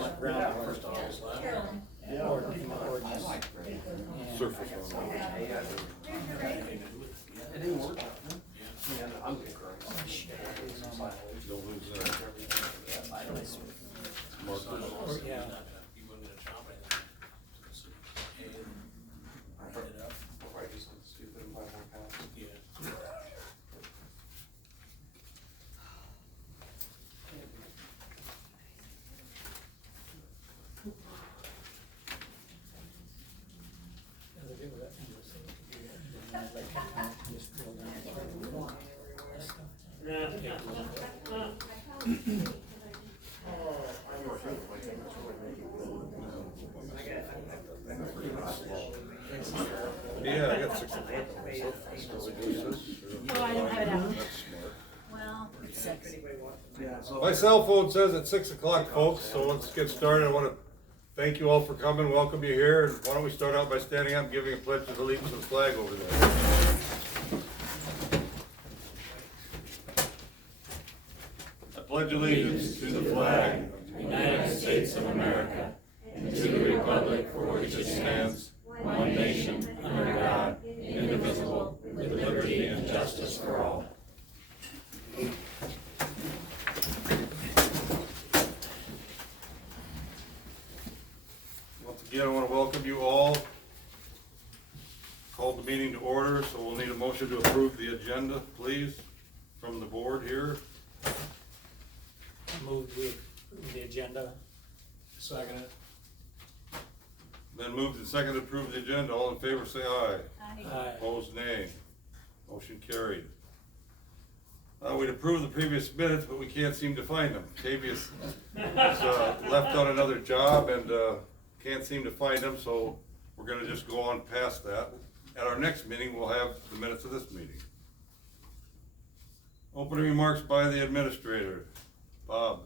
like ground first always left. Yeah. Ordinance. Surface on that. It didn't work. Yeah. I'm concurring. Don't lose that. Markers. Yeah. You wouldn't get a chop anything. And write it up. Or I do something stupid and buy more pounds. Yeah. Yeah, I got 6 o'clock myself. Oh, I don't have it out. That's smart. Well, it's 6. Yeah, so. My cell phone says it's 6 o'clock, folks, so let's get started. I want to thank you all for coming, welcome you here, and why don't we start out by standing up and giving a pledge of allegiance to the flag over there. I pledge allegiance to the flag of the United States of America and to the republic for which it stands, one nation, under God, indivisible, with liberty and justice for all. Once again, I want to welcome you all. Call the meeting to order, so we'll need a motion to approve the agenda, please, from the board here. Move the agenda. Second it. Then moved and seconded to approve the agenda. All in favor, say aye. Aye. Opposed, nay. Motion carried. We'd approve the previous minutes, but we can't seem to find them. Tavius is left on another job and can't seem to find them, so we're gonna just go on past that. At our next meeting, we'll have the minutes of this meeting. Opening remarks by the administrator. Bob.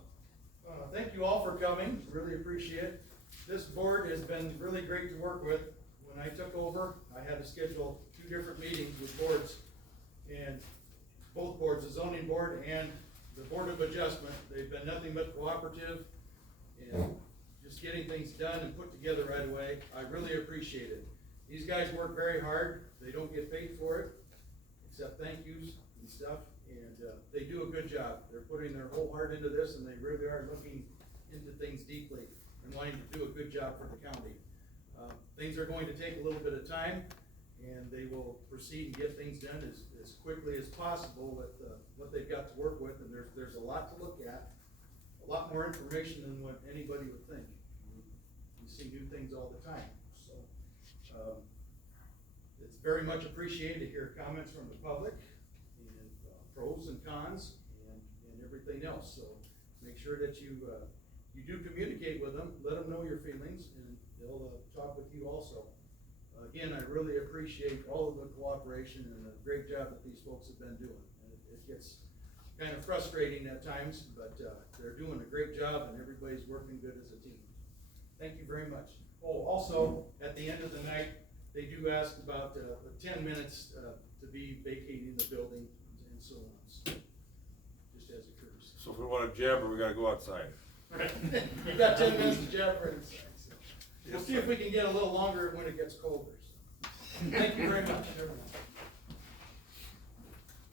Thank you all for coming, really appreciate it. This board has been really great to work with. When I took over, I had to schedule 2 different meetings with boards, and both boards, the zoning board and the board of adjustment, they've been nothing but cooperative and just getting things done and put together right away. I really appreciate it. These guys work very hard. They don't get paid for it, except thank yous and stuff, and they do a good job. They're putting their whole heart into this, and they really are looking into things deeply and wanting to do a good job for the county. Things are going to take a little bit of time, and they will proceed and get things done as quickly as possible with what they've got to work with, and there's a lot to look at, a lot more information than what anybody would think. You see new things all the time, so it's very much appreciated to hear comments from the public, and pros and cons, and everything else, so make sure that you do communicate with them, let them know your feelings, and they'll talk with you also. Again, I really appreciate all of the cooperation and the great job that these folks have been doing. And it gets kind of frustrating at times, but they're doing a great job, and everybody's working good as a team. Thank you very much. Oh, also, at the end of the night, they do ask about 10 minutes to be vacating the building and so on, so just as a courtesy. So if we want to jabber, we gotta go outside. We've got 10 minutes to jabber inside. So we'll see if we can get a little longer when it gets colder. So. Thank you very much, everyone.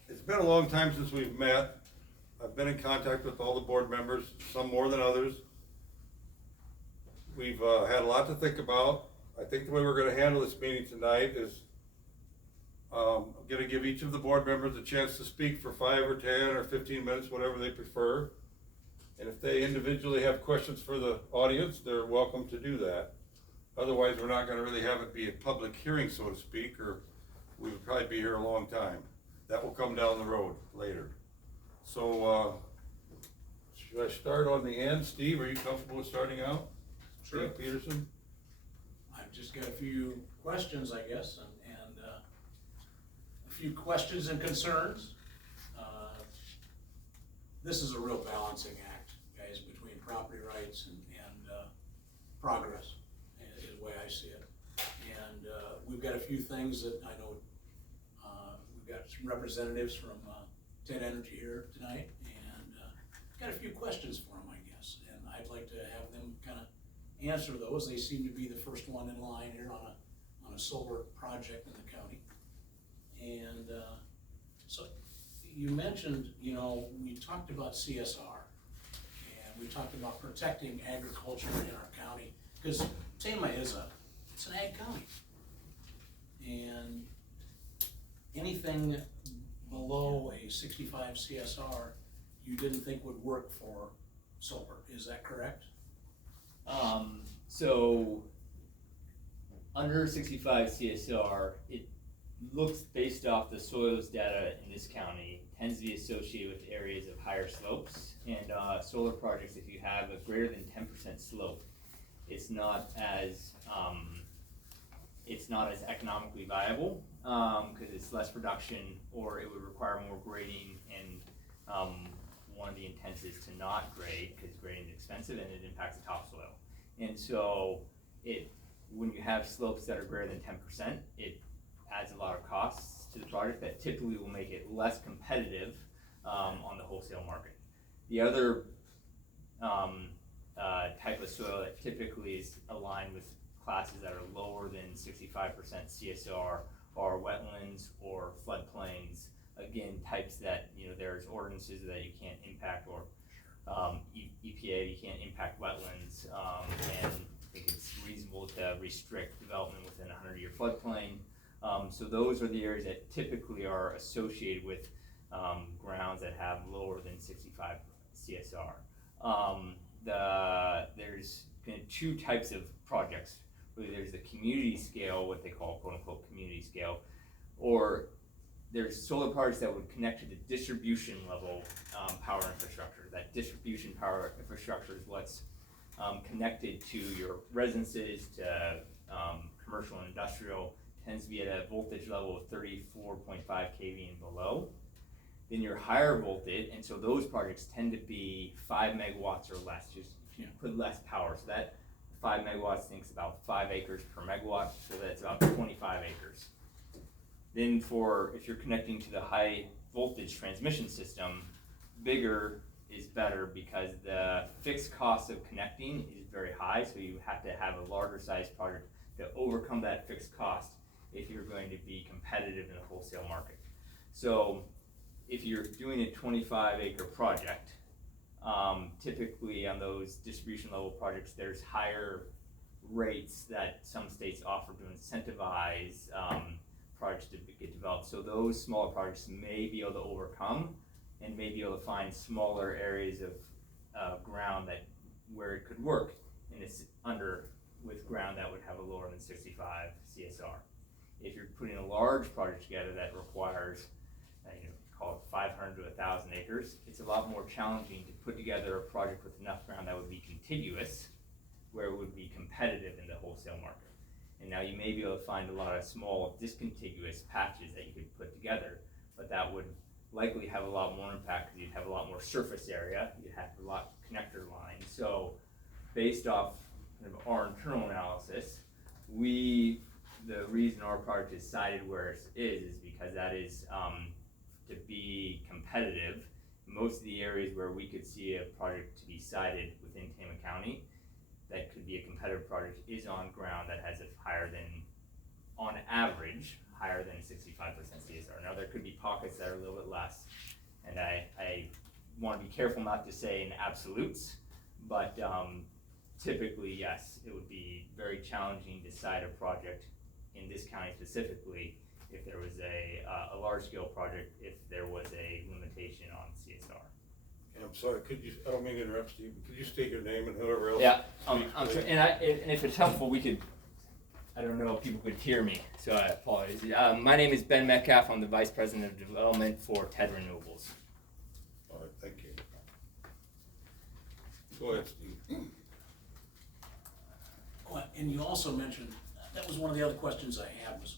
It's been a long time since we've met. I've been in contact with all the board members, some more than others. We've had a lot to think about. I think the way we're gonna handle this meeting tonight is I'm gonna give each of the board members a chance to speak for 5 or 10 or 15 minutes, whatever they prefer. And if they individually have questions for the audience, they're welcome to do that. Otherwise, we're not gonna really have it be a public hearing, so to speak, or we would probably be here a long time. That will come down the road later. So, should I start on the end? Steve, are you comfortable with starting out? Sure. Steve Peterson? I've just got a few questions, I guess, and a few questions and concerns. This is a real balancing act, guys, between property rights and progress, is the way I see it. And we've got a few things that I know, we've got some representatives from Ted Energy here tonight, and got a few questions for them, I guess. And I'd like to have them kind answer those. They seem to be the first one in line here on a solar project in the county. And, so you mentioned, you know, we talked about CSR and we talked about protecting agriculture in our county, because Tama it's an ag county. And anything below a 65 CSR, you didn't think would work for solar, is that correct? So under 65 CSR, it looks based off the soils data in this county, tends to be associated with areas of higher slopes. And solar projects, if you have a greater than 10% slope, it's not as economically viable because it's less production, or it would require more grading. And one of the intents is to not grade because grading is expensive and it impacts the topsoil. And so when you have slopes that are greater than 10%, it adds a lot of costs to the project that typically will make it less competitive on the wholesale market. The other type of soil that typically is aligned with classes that are lower than 65% CSR are wetlands or floodplains. Again, types that, you know, there's ordinances that you can't impact, or EPA, you can't impact wetlands, and I think it's reasonable to restrict development within a 100-year floodplain. So those are the areas that typically are associated with grounds that have lower than 65 CSR. There's kind of two types of projects. Really, there's the community scale, what they call quote unquote community scale, or there's solar projects that would connect to the distribution level power infrastructure. That distribution power infrastructure is what's connected to your residences, to commercial and industrial, tends to be at a voltage level of 34.5 kV and below. Then your higher voltage, and so those projects tend to be 5 megawatts or less, just put less power. So that 5 megawatts thinks about 5 acres per megawatt, so that's about 25 acres. Then if you're connecting to the high voltage transmission system, bigger is better because the fixed cost of connecting is very high, so you have to have a larger size project to overcome that fixed cost if you're going to be competitive in the wholesale market. So if you're doing a 25 acre project, typically on those distribution level projects, there's higher rates that some states offer to incentivize projects to get developed. So those smaller projects may be able to overcome and may be able to find smaller areas of ground where it could work, and it's with ground that would have a lower than 65 CSR. If you're putting a large project together that requires, call it 500 to 1,000 acres, it's a lot more challenging to put together a project with enough ground that would be contiguous, where it would be competitive in the wholesale market. And now you may be able to find a lot of small discontiguous patches that you could put together, but that would likely have a lot more impact because you'd have a lot more surface area, you'd have a lot of connector lines. So based off kind of our internal analysis, the reason our project is sited where it is because that is to be competitive. Most of the areas where we could see a project to be sited within Tama County that could be a competitive project is on ground that has a higher than, on average, higher than 65% CSR. Now there could be pockets that are a little bit less, and I want to be careful not to say in absolutes, but typically yes, it would be very challenging to site a project in this county specifically if there was a large-scale project, if there was a limitation on CSR. I'm sorry, I don't mean to interrupt, Steve, but could you state your name and whoever else? Yeah, speaks, I'm please? sorry, and if it's helpful, I don't know if people could hear me, so I apologize. My name is Ben Metcalf. I'm the Vice President of Development for TED Renewables. All right, thank you. Go ahead, Steve. Well, and you also mentioned, that was one of the other questions I had was,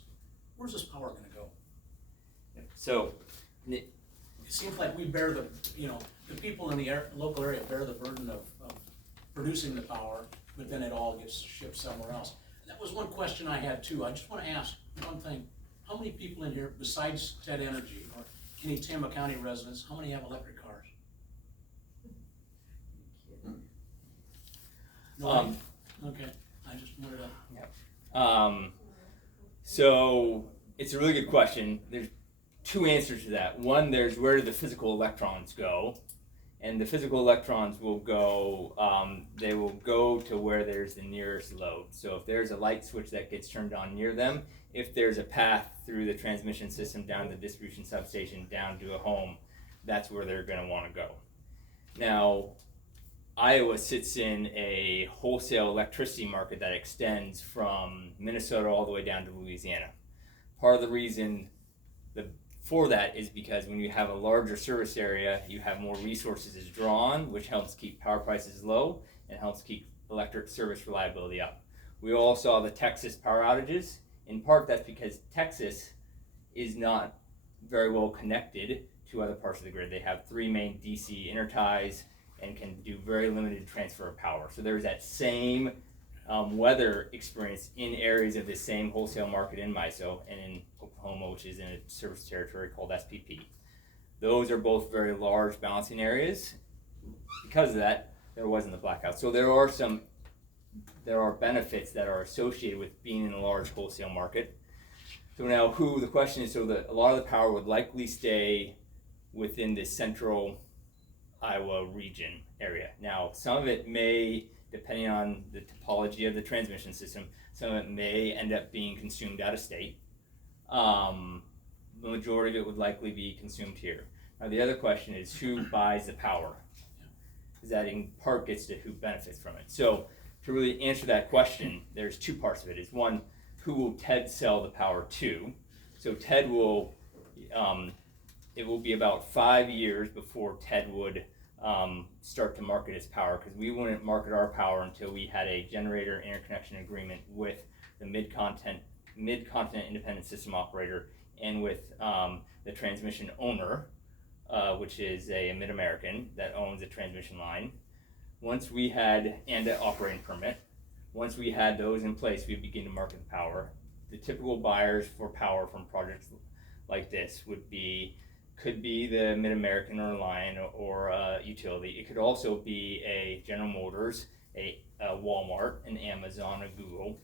where's this power gonna go? So, It seems like we bear the people in the local area bear the burden of producing the power, but then it all gets shipped somewhere else. And that was one question I had too. I just wanna ask one thing. How many people in here, besides TED Energy or any Tama County residents, how many have electric cars? Okay, I just wanted to. So it's a really good question. There's two answers to that. One, there's where do the physical electrons go? And the physical electrons will go, they will go to where there's the nearest load. So if there's a light switch that gets turned on near them, if there's a path through the transmission system down to the distribution substation down to a home, that's where they're going to want to go. Now, Iowa sits in a wholesale electricity market that extends from Minnesota all the way down to Louisiana. Part of the reason for that is because when you have a larger service area, you have more resources is drawn, which helps keep power prices low and helps keep electric service reliability up. We all saw the Texas power outages. In part, that's because Texas is not very well connected to other parts of the grid. They have 3 main DC interties and can do very limited transfer of power. So there's that same weather experience in areas of the same wholesale market in MISO and in Oklahoma, which is in a service territory called SPP. Those are both very large balancing areas. Because of that, there wasn't the blackout. So there are benefits that are associated with being in a large wholesale market. So now the question is, so that a lot of the power would likely stay within the central Iowa region area. Now, some of it may, depending on the topology of the transmission system, some of it may end up being consumed out of state. The majority of it would likely be consumed here. Now, the other question is who buys the power? Because that in part gets to who benefits from it. So to really answer that question, there's 2 parts of it. Is one, who will TED sell the power to? So TED will, it will be about 5 years before TED would start to market its power, because we wouldn't market our power until we had a generator interconnection agreement with the Mid-Continent Independent System Operator and with the transmission owner, which is a Mid-American that owns a transmission line. Once we had, and an operating permit, once we had those in place, we begin to market the power. The typical buyers for power from projects like this could be the Mid-American or Lion or a utility. It could also be a General Motors, a Walmart, an Amazon, a Google.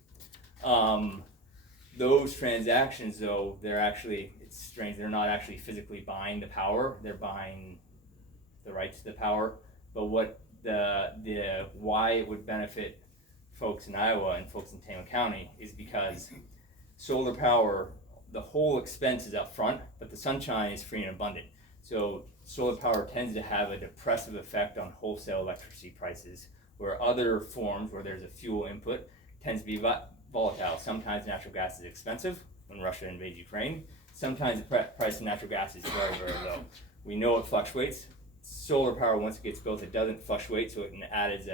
Those transactions, though, it's strange, they're not actually physically buying the power, they're buying the rights to the power. But what why it would benefit folks in Iowa and folks in Tama County is because solar power, the whole expense is up front, but the sunshine is free and abundant. So solar power tends to have a depressive effect on wholesale electricity prices, where other forms where there's a fuel input tends to be volatile. Sometimes natural gas is expensive when Russia invades Ukraine. Sometimes the price of natural gas is very, very low. We know it fluctuates. Solar power, once it gets built, it doesn't fluctuate, so it can add as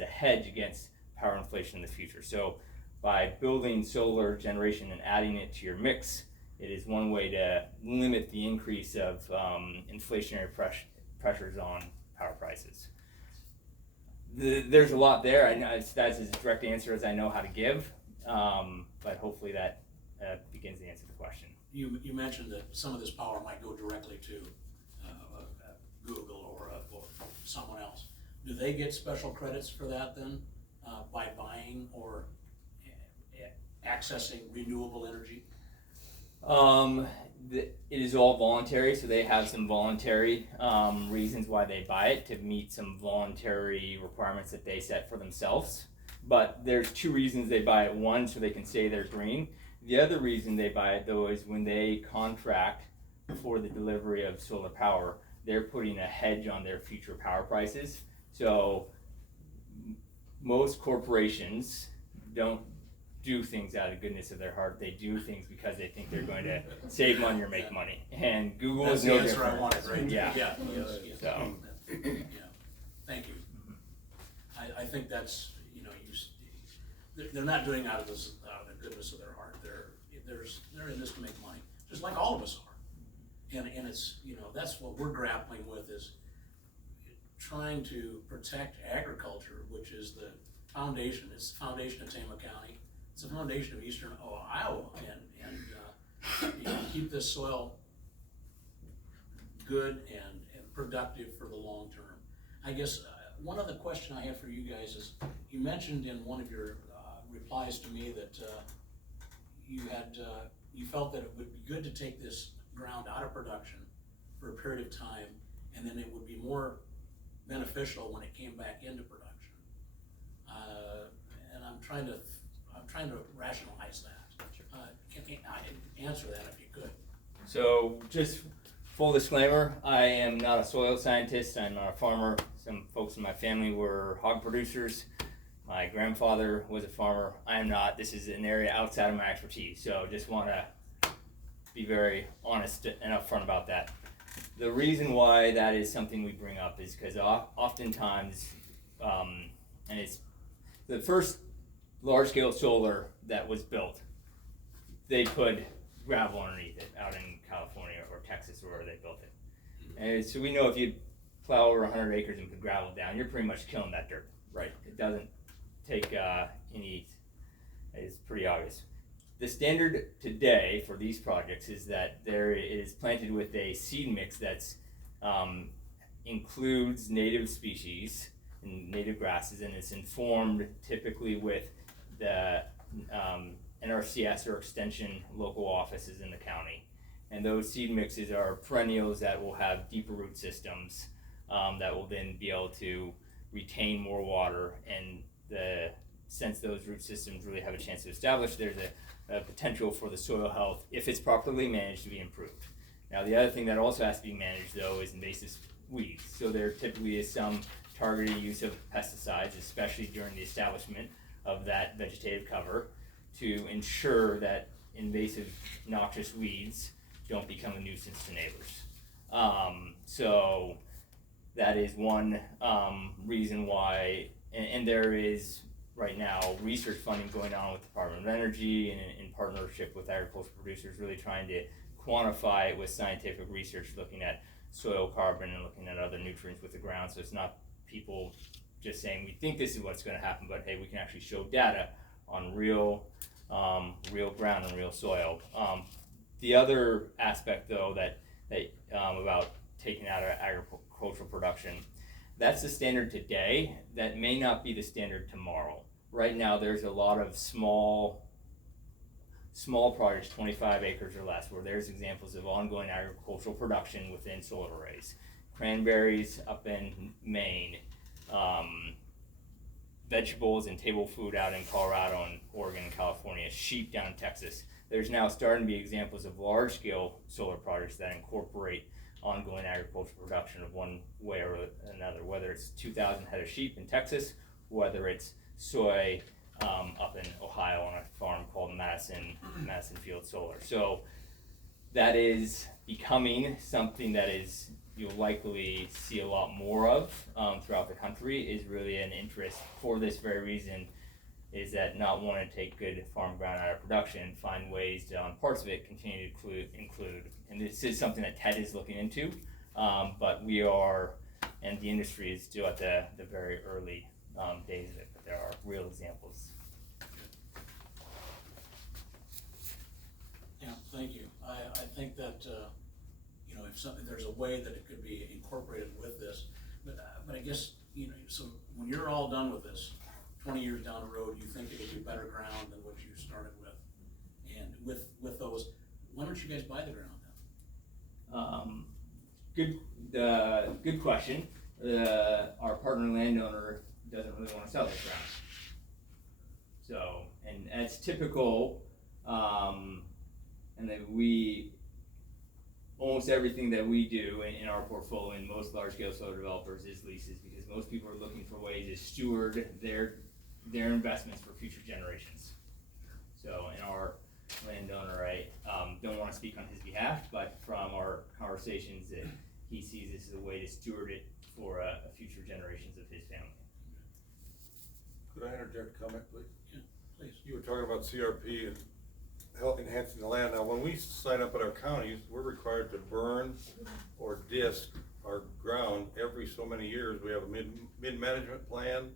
a hedge against power inflation in the future. So by building solar generation and adding it to your mix, it is one way to limit the increase of inflationary pressures on power prices. There's a lot there. I know that's as direct answer as I know how to give, but hopefully that begins to answer the question. You mentioned that some of this power might go directly to Google or someone else. Do they get special credits for that then, by buying or accessing renewable energy? It is all voluntary, so they have some voluntary reasons why they buy it, to meet some voluntary requirements that they set for themselves. But there's 2 reasons they buy it. One, so they can say they're green. The other reason they buy it, though, is when they contract for the delivery of solar power, they're putting a hedge on their future power prices. So most corporations don't do things out of the goodness of their heart. They do things because they think they're going to save money or make money. And Google That's is no the answer different. I wanted, right? Yeah. Yes. So. Yeah, thank you. I think that's, they're not doing out of the goodness of their heart. They're in this to make money, just like all of us are. And it's, that's what we're grappling with, is trying to protect agriculture, which is the foundation. It's the foundation of Tama County. It's the foundation of eastern Iowa, and keep this soil good and productive for the long term. I guess one other question I have for you guys is, you mentioned in one of your replies to me that you had, you felt that it would be good to take this ground out of production for a period of time, and then it would be more beneficial when it came back into production. And I'm trying to rationalize that. Can I answer that if you could? So just full disclaimer, I am not a soil scientist, I'm not a farmer. Some folks in my family were hog producers. My grandfather was a farmer. I am not. This is an area outside of my expertise. So just want to be very honest and upfront about that. The reason why that is something we bring up is because oftentimes, and it's the first large-scale solar that was built, they put gravel underneath it out in California or Texas or where they built it. And so we know if you plow over 100 acres and put gravel down, you're pretty much killing that dirt, right? It doesn't take any, it's pretty obvious. The standard today for these projects is that there is planted with a seed mix that's includes native species and native grasses, and it's informed typically with the NRCS or extension local offices in the county. And those seed mixes are perennials that will have deeper root systems that will then be able to retain more water, and since those root systems really have a chance to establish, there's a potential for the soil health, if it's properly managed, to be improved. Now the other thing that also has to be managed though is invasive weeds. So there typically is some targeted use of pesticides, especially during the establishment of that vegetative cover, to ensure that invasive noxious weeds don't become a nuisance to neighbors. So that is one reason why, and there is right now research funding going on with the Department of Energy and in partnership with agricultural producers, really trying to quantify it with scientific research, looking at soil carbon and looking at other nutrients with the ground. So it's not people just saying we think this is what's going to happen, but hey, we can actually show data on real ground and real soil. The other aspect though that about taking out of agricultural production, that's the standard today. That may not be the standard tomorrow. Right now there's a lot of small projects, 25 acres or less, where there's examples of ongoing agricultural production within solar arrays. Cranberries up in Maine, vegetables and table food out in Colorado and Oregon and California, sheep down in Texas. There's now starting to be examples of large-scale solar projects that incorporate ongoing agricultural production of one way or another, whether it's 2,000 head of sheep in Texas, whether it's soy up in Ohio on a farm called Madison Field Solar. So that is becoming something that is you'll likely see a lot more of throughout the country. Is really an interest for this very reason, is that not wanting to take good farm ground out of production, find ways to, on parts of it, continue to include, and this is something that TED is looking into, but we are, and the industry is still at the very early days of it, but there are real examples. Yeah, thank you. I think that, if there's a way that it could be incorporated with this, but I guess, so when you're all done with this, 20 years down the road, you think it'll be better ground than what you started with. And with those, why don't you guys buy the ground then? Good question. Our partner landowner doesn't really want to sell this ground. So, and it's typical, and that almost everything that we do in our portfolio and most large-scale solar developers is leases, because most people are looking for ways to steward their investments for future generations. So, in our landowner, I don't want to speak on his behalf, but from our conversations, that he sees this as a way to steward it for future generations of his family. Could I interject a comment, please? Yeah, please. You were talking about CRP and health enhancing the land. Now, when we sign up at our counties, we're required to burn or disc our ground every so many years. We have a mid-management plan.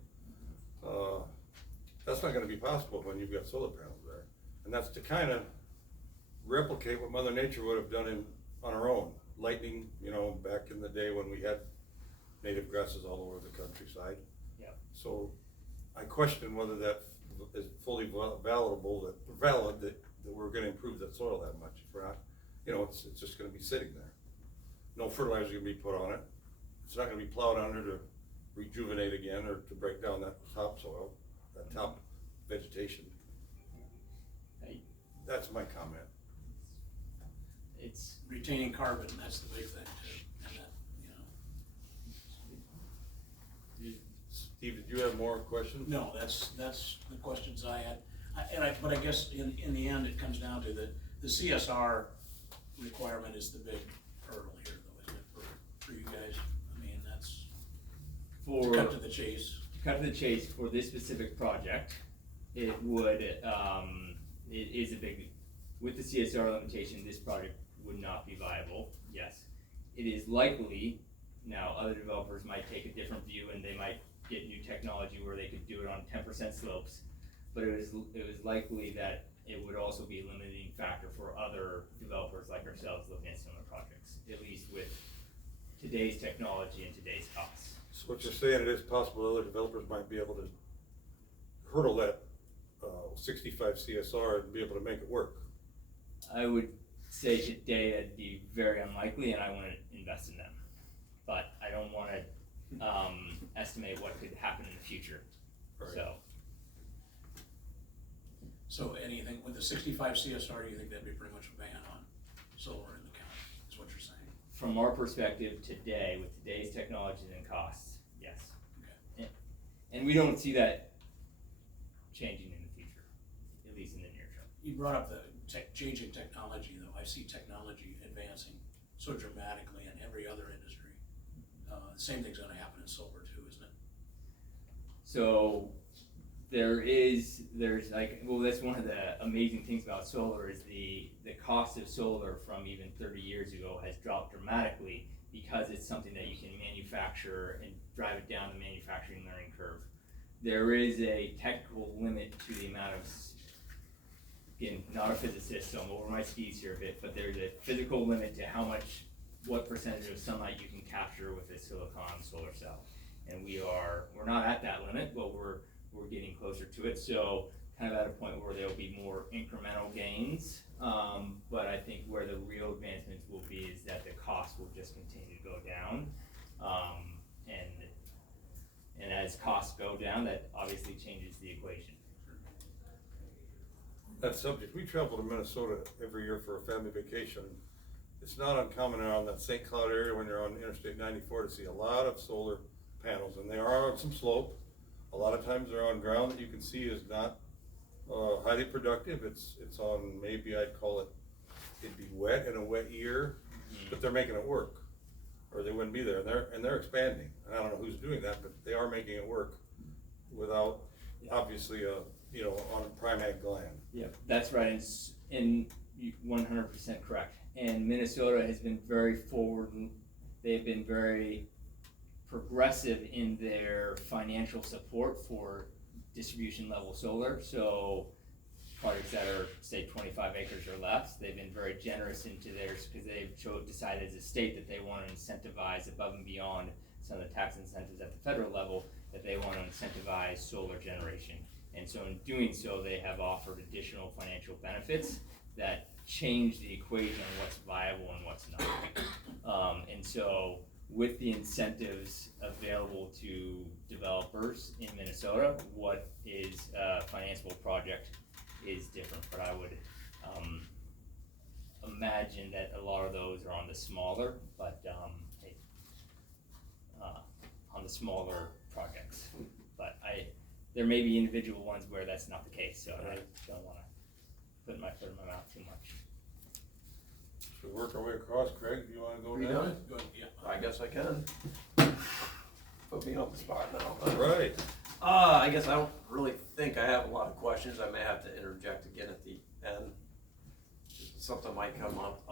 That's not gonna be possible when you've got solar panels there. And that's to kind of replicate what Mother Nature would have done on her own. Lightning, back in the day when we had, native grasses all over the countryside. Yeah. So I question whether that is fully valid that we're gonna improve that soil that much. If we're not, it's just gonna be sitting there. No fertilizer gonna be put on it. It's not gonna be plowed under to rejuvenate again or to break down that topsoil, that top vegetation. That's my comment. It's, Retaining carbon, that's the big thing too, and that, Steve, did you have more questions? No, that's the questions I had. But I guess in the end, it comes down to the CSR requirement is the big hurdle here though, isn't it, for you guys? I mean, that's, to cut to the chase. for this specific project, it would, it is a big, with the CSR limitation, this project would not be viable, yes. It is likely, now other developers might take a different view and they might get new technology where they could do it on 10% slopes, but it was likely that it would also be a limiting factor for other developers like ourselves looking at similar projects, at least with today's technology and today's costs. So what you're saying, it is possible other developers might be able to hurdle that 65 CSR and be able to make it work. I would say today that'd be very unlikely, and I wouldn't invest in them. But I don't want to estimate what could happen in the future. Right. So anything with the 65 CSR, do you think that'd be pretty much a ban on solar in the county, is what you're saying? From our perspective today, with today's technologies and costs, yes. Okay. And we don't see that changing in the future, at least in the near term. You brought up the changing technology though. I see technology advancing so dramatically in every other industry. The same thing's gonna happen in solar too, isn't it? So there's like, well, that's one of the amazing things about solar is the cost of solar from even 30 years ago has dropped dramatically because it's something that you can manufacture and drive it down the manufacturing learning curve. There is a technical limit to the amount of, again, not a physicist, so I'm over my skis here a bit, but there's a physical limit to what percentage of sunlight you can capture with a silicon solar cell. And we're not at that limit, but we're getting closer to it. So kind of at a point where there'll be more incremental gains. But I think where the real advancements will be is that the cost will just continue to go down. And as costs go down, that obviously changes the equation. That subject, we travel to Minnesota every year for a family vacation. It's not uncommon around that St. Cloud area when you're on Interstate 94 to see a lot of solar panels, and they are on some slope. A lot of times they're on ground that you can see is not highly productive. It's on, maybe I'd call it, it'd be wet in a wet year, but they're making it work, or they wouldn't be there. And they're expanding. And I don't know who's doing that, but they are making it work without obviously on prime ag land. Yeah, that's right, and 100% correct. And Minnesota has been very forward, they've been very progressive in their financial support for distribution level solar. So projects that are, say, 25 acres or less, they've been very generous into theirs because they've decided as a state that they want to incentivize above and beyond some of the tax incentives at the federal level, that they want to incentivize solar generation. And so in doing so, they have offered additional financial benefits that change the equation on what's viable and what's not. And so with the incentives available to developers in Minnesota, what is a financeable project is different, but I would imagine that a lot of those are on the smaller, but on the smaller projects. But there may be individual ones where that's not the case, so I don't wanna put my foot in my mouth too much. Should we work our way across, Craig? Do you wanna go We now? done? Go ahead, yeah. I guess I can. Put me on the spot now. All right. I guess I don't really think I have a lot of questions. I may have to interject again at the end. Something might come up.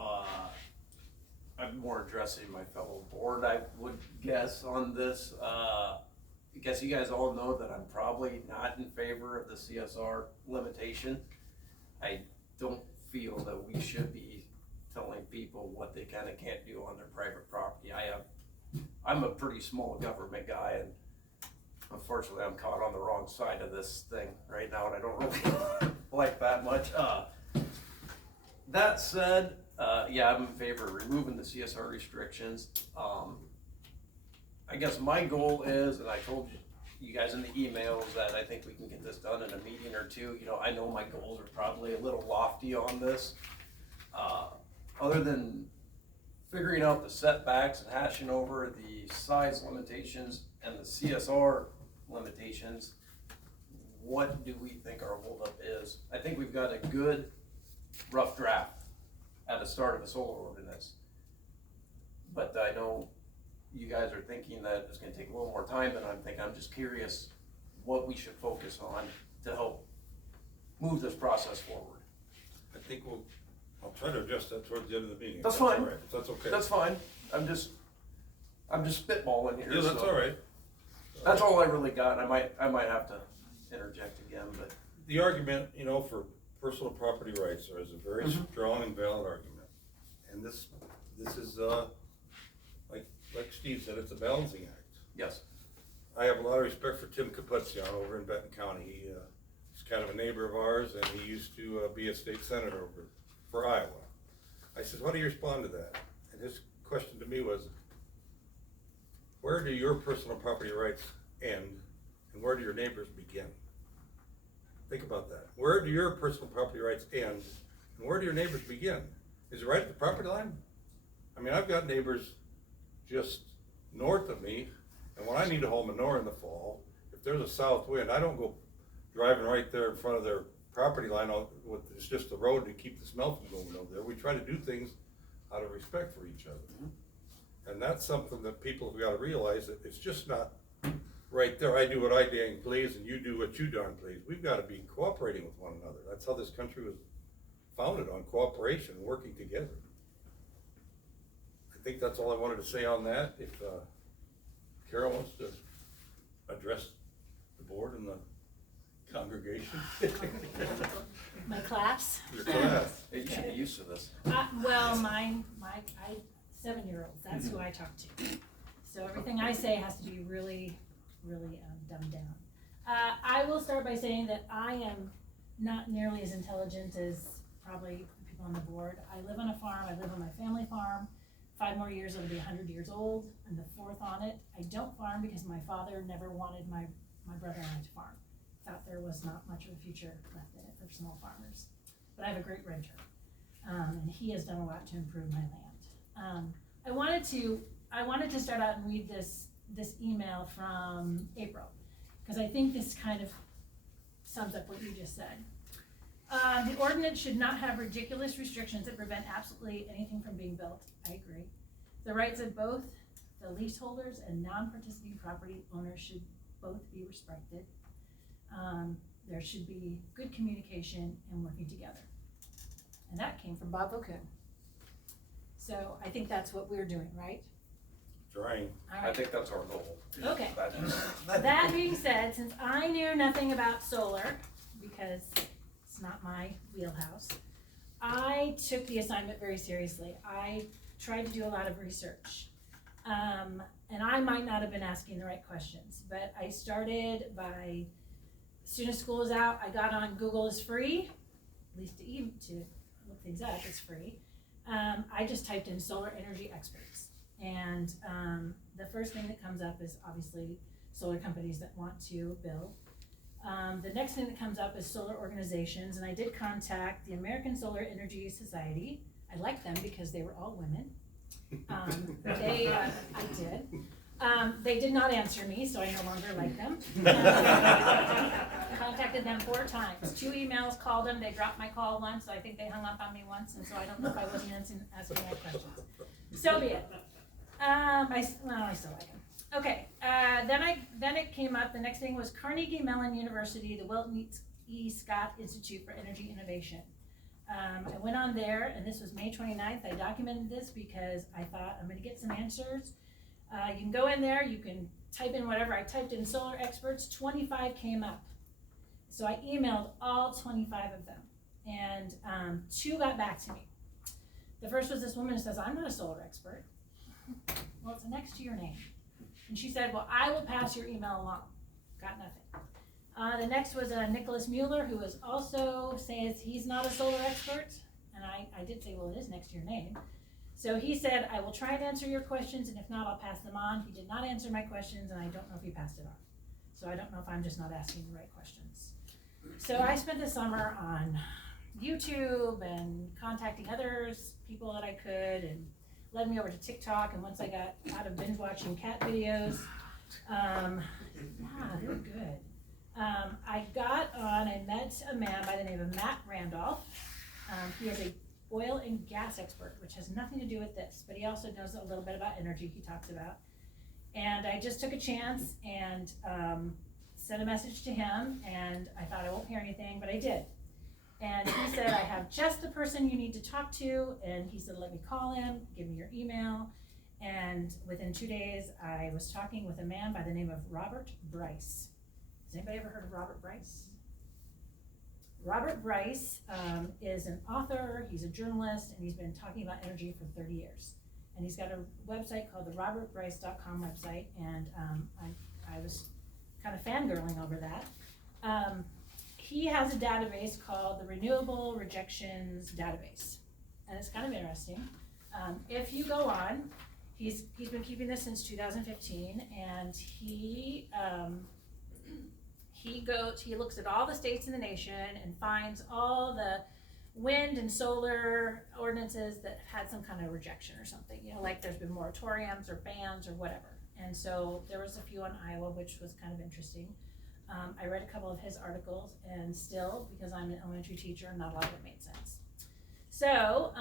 I'm more addressing my fellow board, I would guess, on this. I guess you guys all know that I'm probably not in favor of the CSR limitation. I don't feel that we should be telling people what they can and can't do on their private property. I have I'm a pretty small government guy, and unfortunately, I'm caught on the wrong side of this thing right now, and I don't really like that much. That said, yeah, I'm in favor of removing the CSR restrictions. I guess my goal is, and I told you guys in the emails that I think we can get this done in a meeting or two. You know, I know my goals are probably a little lofty on this. Other than figuring out the setbacks and hashing over the size limitations and the CSR limitations, what do we think our holdup is? I think we've got a good rough draft at the start of a solar ordinance. But I know you guys are thinking that it's gonna take a little more time than I'm thinking. I'm just curious what we should focus on to help move this process forward. I think I'll try to adjust that towards the end of the meeting. if That's all fine. right, if that's okay. That's fine. I'm just spitballing here. Yeah, that's so all right. That's all I really got. I might have to interject again, but The argument, you know, for personal property rights is a very strong and valid argument. And this is, like Steve said, it's a balancing act. yes. I have a lot of respect for Tim Capuzzian over in Benton County. He's kind of a neighbor of ours, and he used to be a state senator over for Iowa. I said, how do you respond to that? And his question to me was, where do your personal property rights end, and where do your neighbors begin? Think about that. Where do your personal property rights end, and where do your neighbors begin? Is it right at the property line? I mean, I've got neighbors just north of me, and when I need to haul manure in the fall, if there's a south wind, I don't go driving right there in front of their property line it's just the road to keep the smell from going over there. We try to do things out of respect for each other. And that's something that people have got to realize, that it's just not right there. I do what I dang please and you do what you darn please. We've got to be cooperating with one another. That's how this country was founded, on cooperation, working together. I think that's all I wanted to say on that. If Carol wants to address the board and the congregation. My class? Your class. Hey, you should be used to this. Well, I 7-year-olds, that's who I talk to. So everything I say has to be really, really dumbed down. I will start by saying that I am not nearly as intelligent as probably the people on the board. I live on a farm, I live on my family farm. 5 more years, it'll be 100 years old. I'm the 4th on it. I don't farm because my father never wanted my brother and I to farm. Thought there was not much of a future left in it for small farmers. But I have a great renter, and he has done a lot to improve my land. I wanted to start out and read this email from April, because I think this kind of sums up what you just said. The ordinance should not have ridiculous restrictions that prevent absolutely anything from being built. I agree. The rights of both the leaseholders and non-participating property owners should both be respected. There should be good communication and working together. And that came from Bob O'Coon. So I think that's what we're doing, right? Trying. All I right. think that's our goal. Okay. That being said, since I knew nothing about solar, because it's not my wheelhouse, I took the assignment very seriously. I tried to do a lot of research. And I might not have been asking the right questions, but I started by, as soon as school was out, I got on Google is free, at least to look things up, it's free. I just typed in solar energy experts. And the first thing that comes up is obviously solar companies that want to build. The next thing that comes up is solar organizations, and I did contact the American Solar Energy Society. I liked them because they were all women. I did. They did not answer me, so I no longer like them. Contacted them 4 times, 2 emails, called them, they dropped my call once, so I think they hung up on me once, and so I don't know if I wasn't asking my questions. So be it. I still like them. Okay, then it came up, the next thing was Carnegie Mellon University, the Wilton E. Scott Institute for Energy Innovation. I went on there, and this was May 29th, I documented this because I thought I'm gonna get some answers. You can go in there, you can type in whatever. I typed in solar experts, 25 came up. So I emailed all 25 of them, and 2 got back to me. The first was this woman who says, I'm not a solar expert. Well, it's next to your name. And she said, well, I will pass your email along. Got nothing. The next was Nicholas Mueller, who was also says he's not a solar expert. And I did say, well, it is next to your name. So he said, I will try and answer your questions, and if not, I'll pass them on. He did not answer my questions, and I don't know if he passed it on. So I don't know if I'm just not asking the right questions. So I spent the summer on YouTube and contacting others, people that I could, and led me over to TikTok. And once I got out of binge watching cat videos, they're good. I got on, I met a man by the name of Matt Randolph. He is a oil and gas expert, which has nothing to do with this, but he also knows a little bit about energy he talks about. And I just took a chance and sent a message to him, and I thought I won't hear anything, but I did. And he said, I have just the person you need to talk to, and he said, let me call him, give me your email. And within 2 days, I was talking with a man by the name of Robert Bryce. Has anybody ever heard of Robert Bryce? Robert Bryce is an author, he's a journalist, and he's been talking about energy for 30 years. And he's got a website called the robertbryce.com website, and I was kind of fangirling over that. He has a database called the Renewable Rejections Database, and it's kind of interesting. If you go on, he's been keeping this since 2015, and he looks at all the states in the nation and finds all the wind and solar ordinances that had some kind of rejection or something, like there's been moratoriums or bans or whatever. And so there was a few on Iowa, which was kind of interesting. I read a couple of his articles, and still, because I'm an elementary teacher, not a lot of it made sense. So,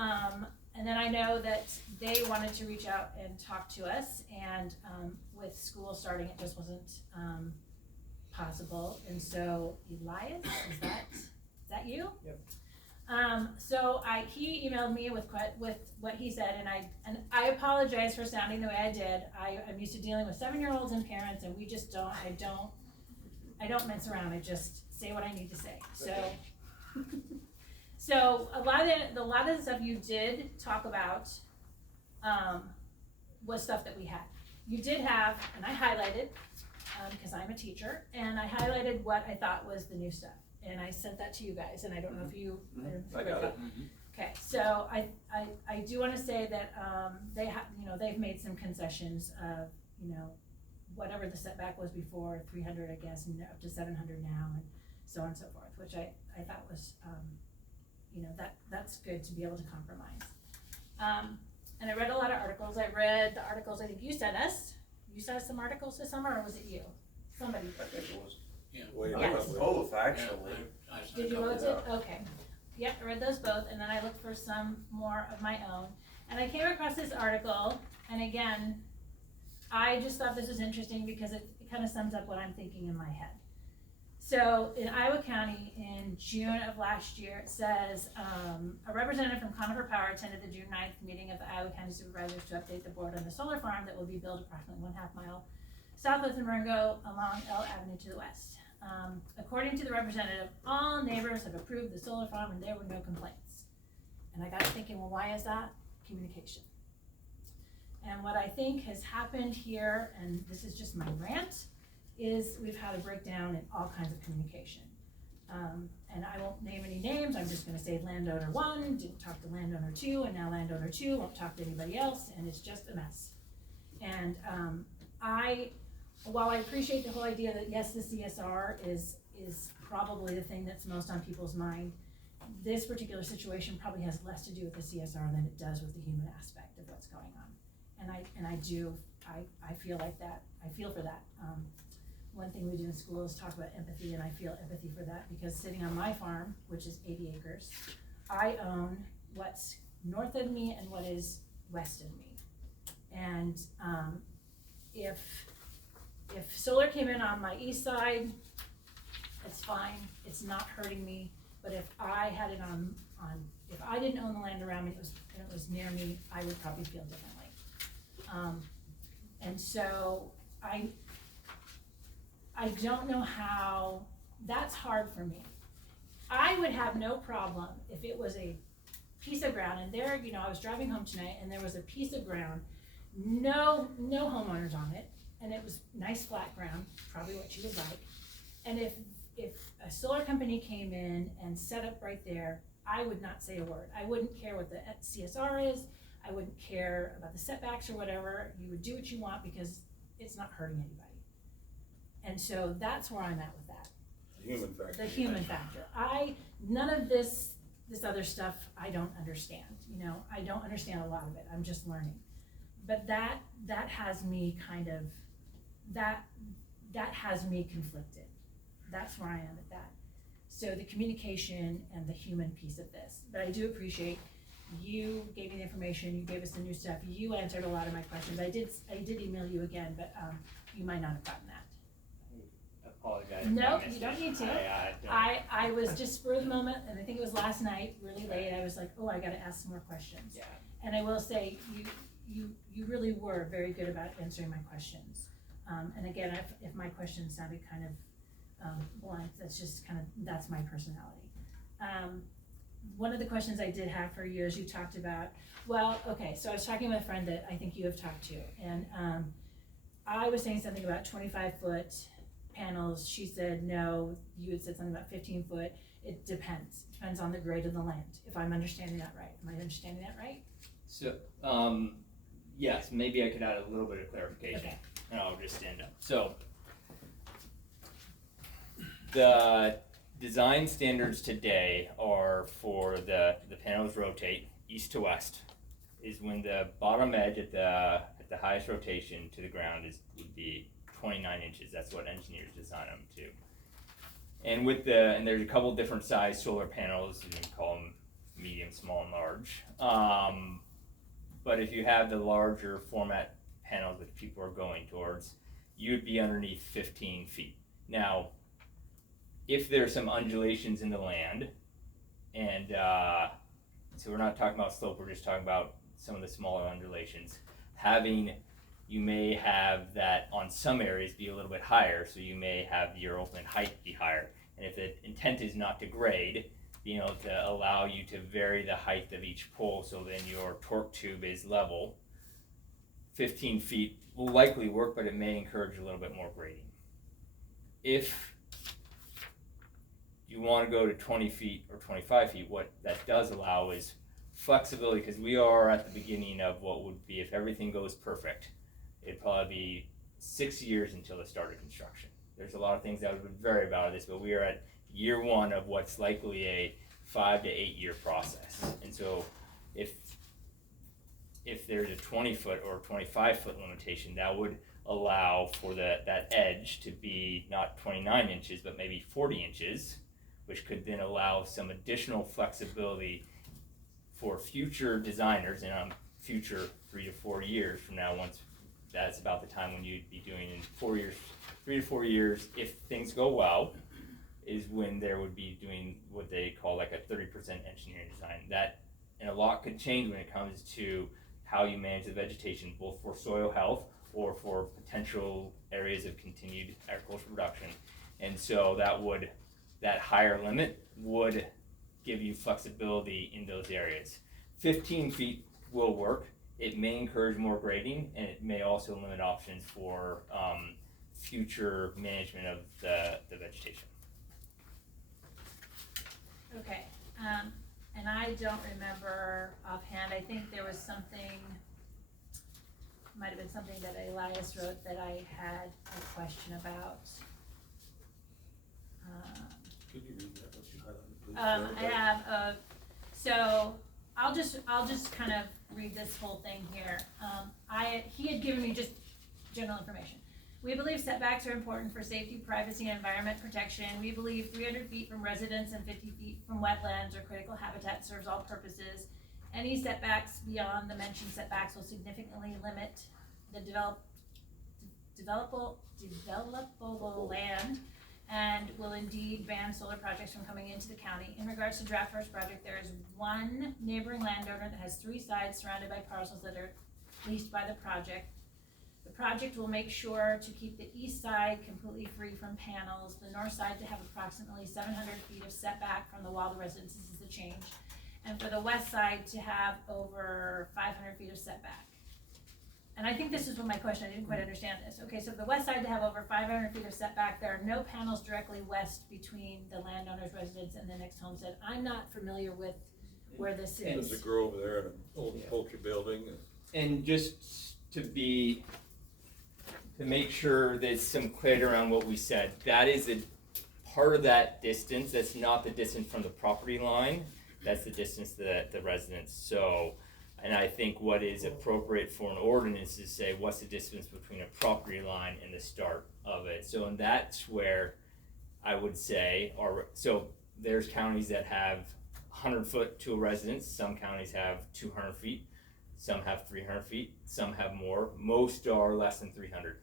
and then I know that they wanted to reach out and talk to us, and with school starting, it just wasn't possible. And so, Elias, is that you? Yep. So he emailed me with what he said, and I apologize for sounding the way I did. I'm used to dealing with 7-year-olds and parents, and we just I don't mess around. I just say what I need to say. So a lot of the stuff you did talk about was stuff that we had. You did have, and I highlighted because I'm a teacher, and I highlighted what I thought was the new stuff. And I sent that to you guys, and I don't know if you. I got it. Okay, so I do want to say that they've made some concessions of whatever the setback was before, 300 I guess, and up to 700 now, and so on and so forth, which I thought was that's good to be able to compromise. And I read a lot of articles. I read the articles I think you sent us. You sent us some articles this summer, or was it you? Somebody. I think it was, yeah. Yes. Both, actually. Yeah, I Did you covered vote it? Okay. Yep, I read those both, and then I looked for some more of my own. And I came across this article, and again, I just thought this was interesting because it kind of sums up what I'm thinking in my head. So in Iowa County in June of last year, it says, a representative from Conifer Power attended the June 9th meeting of the Iowa County Supervisors to update the board on the solar farm that will be built approximately 1/2 mile southwest of Marengo along L Avenue to the west. According to the representative, all neighbors have approved the solar farm and there were no complaints. And I got thinking, well, why is that? Communication. And what I think has happened here, and this is just my rant, is we've had a breakdown in all kinds of communication. And I won't name any names, I'm just gonna say landowner 1 didn't talk to landowner 2, and now landowner 2 won't talk to anybody else, and it's just a mess. And while I appreciate the whole idea that yes, the CSR is probably the thing that's most on people's mind, this particular situation probably has less to do with the CSR than it does with the human aspect of what's going on. And I feel like that, I feel for that. One thing we do in school is talk about empathy, and I feel empathy for that because sitting on my farm, which is 80 acres, I own what's north of me and what is west of me. And if solar came in on my east side, it's fine, it's not hurting me. But if I had it if I didn't own the land around me and it was near me, I would probably feel differently. And so I don't know how, that's hard for me. I would have no problem if it was a piece of ground, and there, I was driving home tonight and there was a piece of ground, no homeowners on it, and it was nice flat ground, probably what you would like. And if a solar company came in and set up right there, I would not say a word. I wouldn't care what the CSR is, I wouldn't care about the setbacks or whatever, you would do what you want because it's not hurting anybody. And so that's where I'm at with that. The human factor. The human factor. None of this other stuff I don't understand, you know, I don't understand a lot of it, I'm just learning. But that has me kind of, that has me conflicted. That's where I am at that. So the communication and the human piece of this. But I do appreciate you gave me the information, you gave us the new stuff, you answered a lot of my questions. I did email you again, but you might not have gotten that. Apologize. No, I missed you don't it. need to. don't- I was just spur of the moment, and I think it was last night, really late, I was like, oh, I gotta ask some more questions. Yeah. And I will say, you really were very good about answering my questions. And again, if my questions sounded kind of blunt, that's just kind of, that's my personality. One of the questions I did have for you is you talked about, well, okay, so I was talking with a friend that I think you have talked to, and I was saying something about 25-foot panels. She said, no, you had said something about 15-foot. It depends on the grade of the land, if I'm understanding that right. Am I understanding that right? So, yes, maybe I could add a little bit of clarification, Okay. and I'll just stand up. So, the design standards today are for the panels rotate east to west, is when the bottom edge at the highest rotation to the ground would be 29 inches. That's what engineers design them to. And and there's a couple different size solar panels. You can call them medium, small, and large. But if you have the larger format panels which people are going towards, you'd be underneath 15 feet. Now, if there's some undulations in the land, and so we're not talking about slope, we're just talking about some of the smaller undulations, you may have that on some areas be a little bit higher, so you may have your ultimate height be higher. And if the intent is not to grade, being able to allow you to vary the height of each pole so then your torque tube is level, 15 feet will likely work, but it may encourage a little bit more grading. If you want to go to 20 feet or 25 feet, what that does allow is flexibility, because we are at the beginning of what would be, if everything goes perfect, it'd probably be 6 years until the start of construction. There's a lot of things that would vary about this, but we are at year one of what's likely a 5 to 8 year process. And so if there's a 20-foot or 25-foot limitation, that would allow for that edge to be not 29 inches, but maybe 40 inches, which could then allow some additional flexibility for future designers and future 3 to 4 years from now, once that's about the time when you'd be doing in 4 years, 3 to 4 years, if things go well, is when there would be doing what they call like a 30% engineering design. That, and a lot could change when it comes to how you manage the vegetation, both for soil health or for potential areas of continued agricultural production. And so that higher limit would give you flexibility in those areas. 15 feet will work. It may encourage more grading, and it may also limit options for future management of the vegetation. Okay, and I don't remember offhand, I think there was something, might have been something that Elias wrote that I had a question about. Could you read that, what you highlighted, please? I have so I'll just kind of read this whole thing here. He had given me just general information. We believe setbacks are important for safety, privacy, and environment protection. We believe 300 feet from residents and 50 feet from wetlands or critical habitat serves all purposes. Any setbacks beyond the mentioned setbacks will significantly limit the developable land and will indeed ban solar projects from coming into the county. In regards to Draft Horse project, there is one neighboring landowner that has 3 sides surrounded by parcels that are leased by the project. The project will make sure to keep the east side completely free from panels, the north side to have approximately 700 feet of setback from the wall to residences is the change, and for the west side to have over 500 feet of setback. and I think this is what my question, I didn't quite understand this. Okay, so the west side to have over 500 feet of setback, there are no panels directly west between the landowner's residence and the next homestead. I'm not familiar with where this There's a is. grove there and an old poultry building. And just to make sure there's some clarity around what we said, that is a part of that distance, that's not the distance from the property line, that's the distance to the residence. So, and I think what is appropriate for an ordinance is say, what's the distance between a property line and the start of it? So, and that's where I would say, so there's counties that have 100 foot to a residence, some counties have 200 feet, some have 300 feet, some have more, most are less than 300.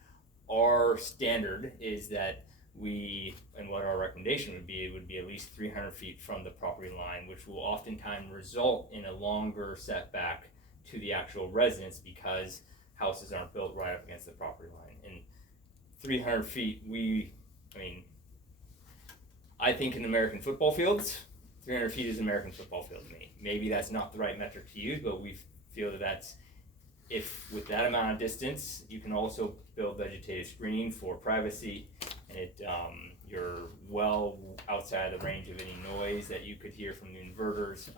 Our standard is that and what our recommendation would be, it would be at least 300 feet from the property line, which will oftentimes result in a longer setback to the actual residence because houses aren't built right up against the property line. And 300 feet, I think in American football fields, 300 feet is an American football field to me. Maybe that's not the right metric to use, but we feel that that's, if with that amount of distance, you can also build vegetative screening for privacy, and you're well outside the range of any noise that you could hear from the inverters.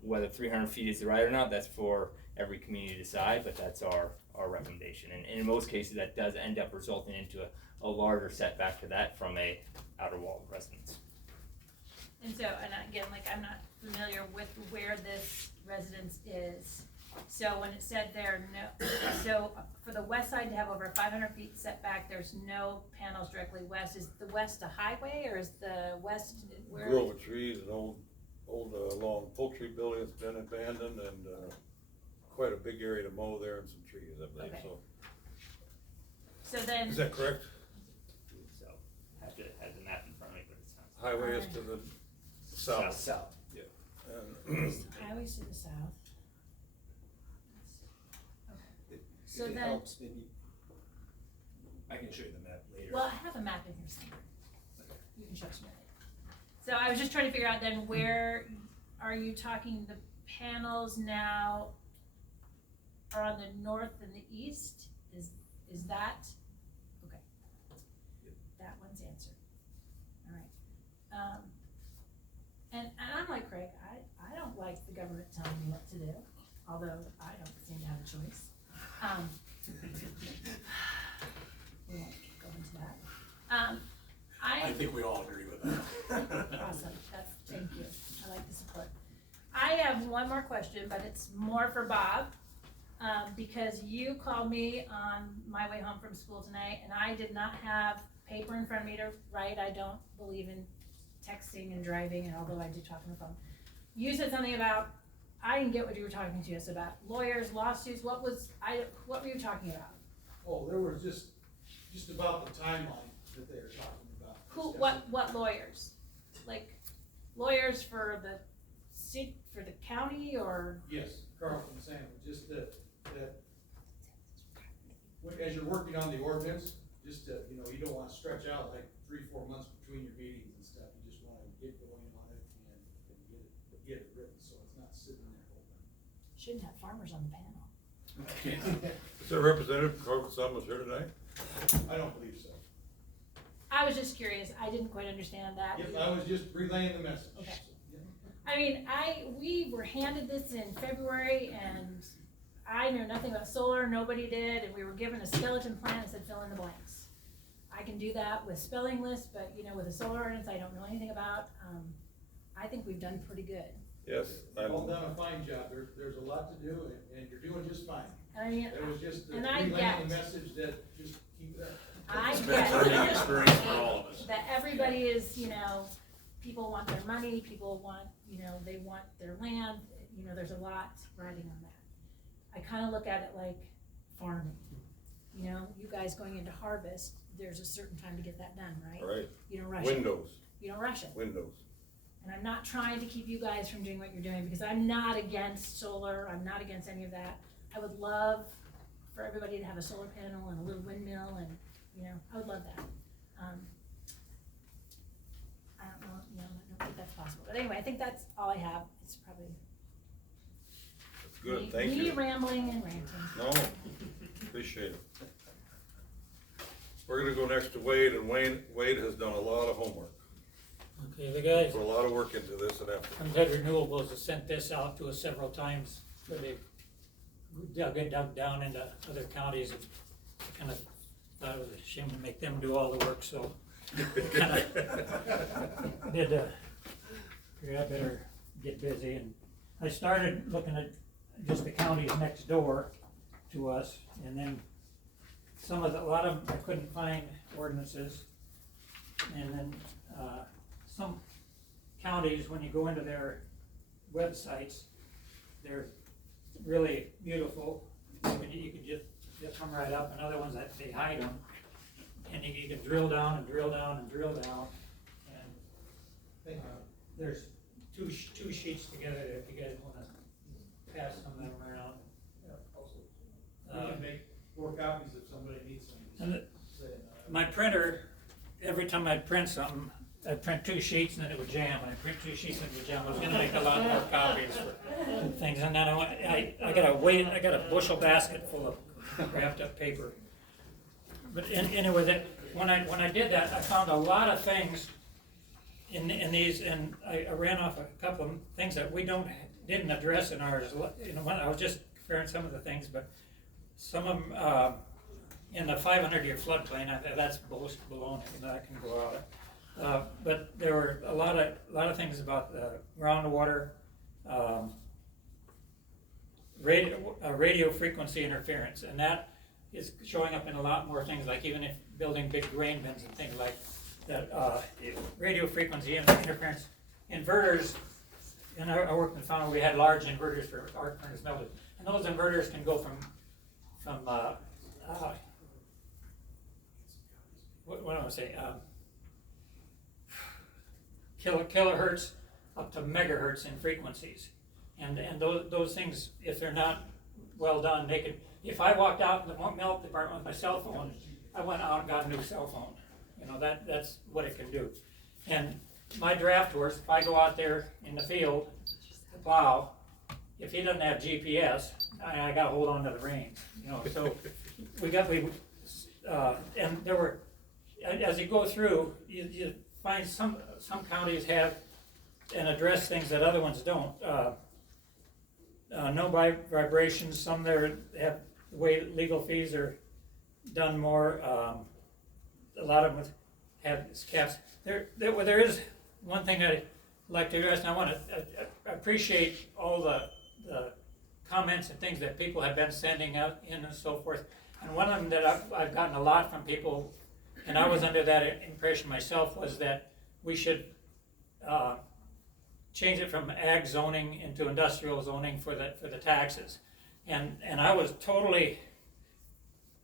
Whether 300 feet is the right or not, that's for every community to decide, but that's our recommendation. And in most cases, that does end up resulting into a larger setback to that from a outer wall residence. And so, and again, like, I'm not familiar with where this residence is. So when it said there, no, so for the west side to have over 500 feet setback, there's no panels directly west. Is the west a highway, or is the west where? Grove of trees, an old long poultry building that's been abandoned, and quite a big area to mow there and some trees, I believe, Okay. so. So then, Is that correct? So, have the map in front of me, but it's not. Highway is to the south. South. Yeah. highways to the south. So If it then- helps, maybe, I can show you the map later. Well, I have a map in here somewhere. You can show us later. So I was just trying to figure out then, where are you talking, the panels now are on the north and the east? Is that, okay. That one's answered. All right. And I'm like Craig, I don't like the government telling me what to do, although I don't seem to have a choice. We won't go into that. I think we all agree with that. Awesome, thank you, I like the support. I have one more question, but it's more for Bob, because you called me on my way home from school tonight, and I did not have paper in front of me to write. I don't believe in texting and driving, and although I do talk on the phone. You said something about, I didn't get what you were talking to us about, lawyers, lawsuits, what were you talking about? Oh, there was just about the timeline that they were talking about. Who, what lawyers? Like, lawyers for the county, or? Yes, Carlton and Sam, just that, as you're working on the ordinance, just to, you don't wanna stretch out like 3-4 months between your meetings and stuff, you just wanna get going on it and get it written, so it's not sitting there open. Shouldn't have farmers on the panel. Is there a representative from Corporate Sun was here tonight? I don't believe so. I was just curious, I didn't quite understand that. Yep, I was just relaying the message. Okay. So, yeah. I mean, we were handed this in February, and I knew nothing about solar, nobody did, and we were given a skeleton plan that said fill in the blanks. I can do that with spelling lists, but with a solar ordinance, I don't know anything about. I think we've done pretty good. Yes. You've all done a fine job, there's a lot to do, and you're doing just fine. I mean, It was just and I relaying get- the message that just keep it up. I It's been a learning get experience for all of us. that everybody is, people want their money, people want, they want their land, there's a lot riding on that. I kinda look at it like farming, you guys going into harvest, there's a certain time to get that done, right? Right, You don't rush it, windows, you don't rush it. windows. And I'm not trying to keep you guys from doing what you're doing, because I'm not against solar, I'm not against any of that. I would love for everybody to have a solar panel and a little windmill, and, I would love that. I don't know, I don't think that's possible, but anyway, I think that's all I have. It's probably That's good, me thank you. rambling and ranting. No, Appreciate it. We're gonna go next to Wade, and Wade has done a lot of homework, Okay, the guys put a lot of work into this and effort. from Head Renewables have sent this out to us several times, where they dug down into other counties and kind of thought it was a shame to make them do all the work, so kind of did, figured I better get busy, and I started looking at just the counties next door to us, and then a lot of them I couldn't find ordinances, and then, some counties, when you go into their websites, they're really beautiful, you can just come right up, and other ones that they hide them, and you can drill down and drill down and drill down, and there's two sheets together if you guys wanna pass some of them around. We can make 4 copies if somebody needs some. And my printer, every time I print something, I'd print 2 sheets and then it would jam, and I'd print 2 sheets and it would jam. I was gonna make a lot more copies for things, and then I got a bushel basket full of wrapped up paper. But anyway, when I did that, I found a lot of things in these, and I ran off a couple of things that we didn't address in ours. You know, I was just comparing some of the things, but some of them, in the 500-year floodplain, that's baloney, that can go out. But there were a lot of things about groundwater, radio frequency interference, and that is showing up in a lot more things, like even if building big grain bins and things like that. Radio frequency interference, inverters. And I worked and found we had large inverters for arc furnace melted, and those inverters can go from what do I want to say? Kilohertz up to megahertz in frequencies, and those things, if they're not well done, they could. If I walked out in the milk department with my cell phone, I went out and got a new cell phone. You know, that's what it can do. And my draft horse, if I go out there in the field to plow, if he doesn't have GPS, I got to hold on to the reins. You know, so and there were, as you go through, you find some counties have and address things that other ones don't. No vibrations. Some there have the way legal fees are done more. A lot of them have caps. There is one thing I'd like to address, and I want to appreciate all the comments and things that people have been sending out in and so forth. And one of them that I've gotten a lot from people, and I was under that impression myself, was that we should change it from ag zoning into industrial zoning for the taxes. And I was totally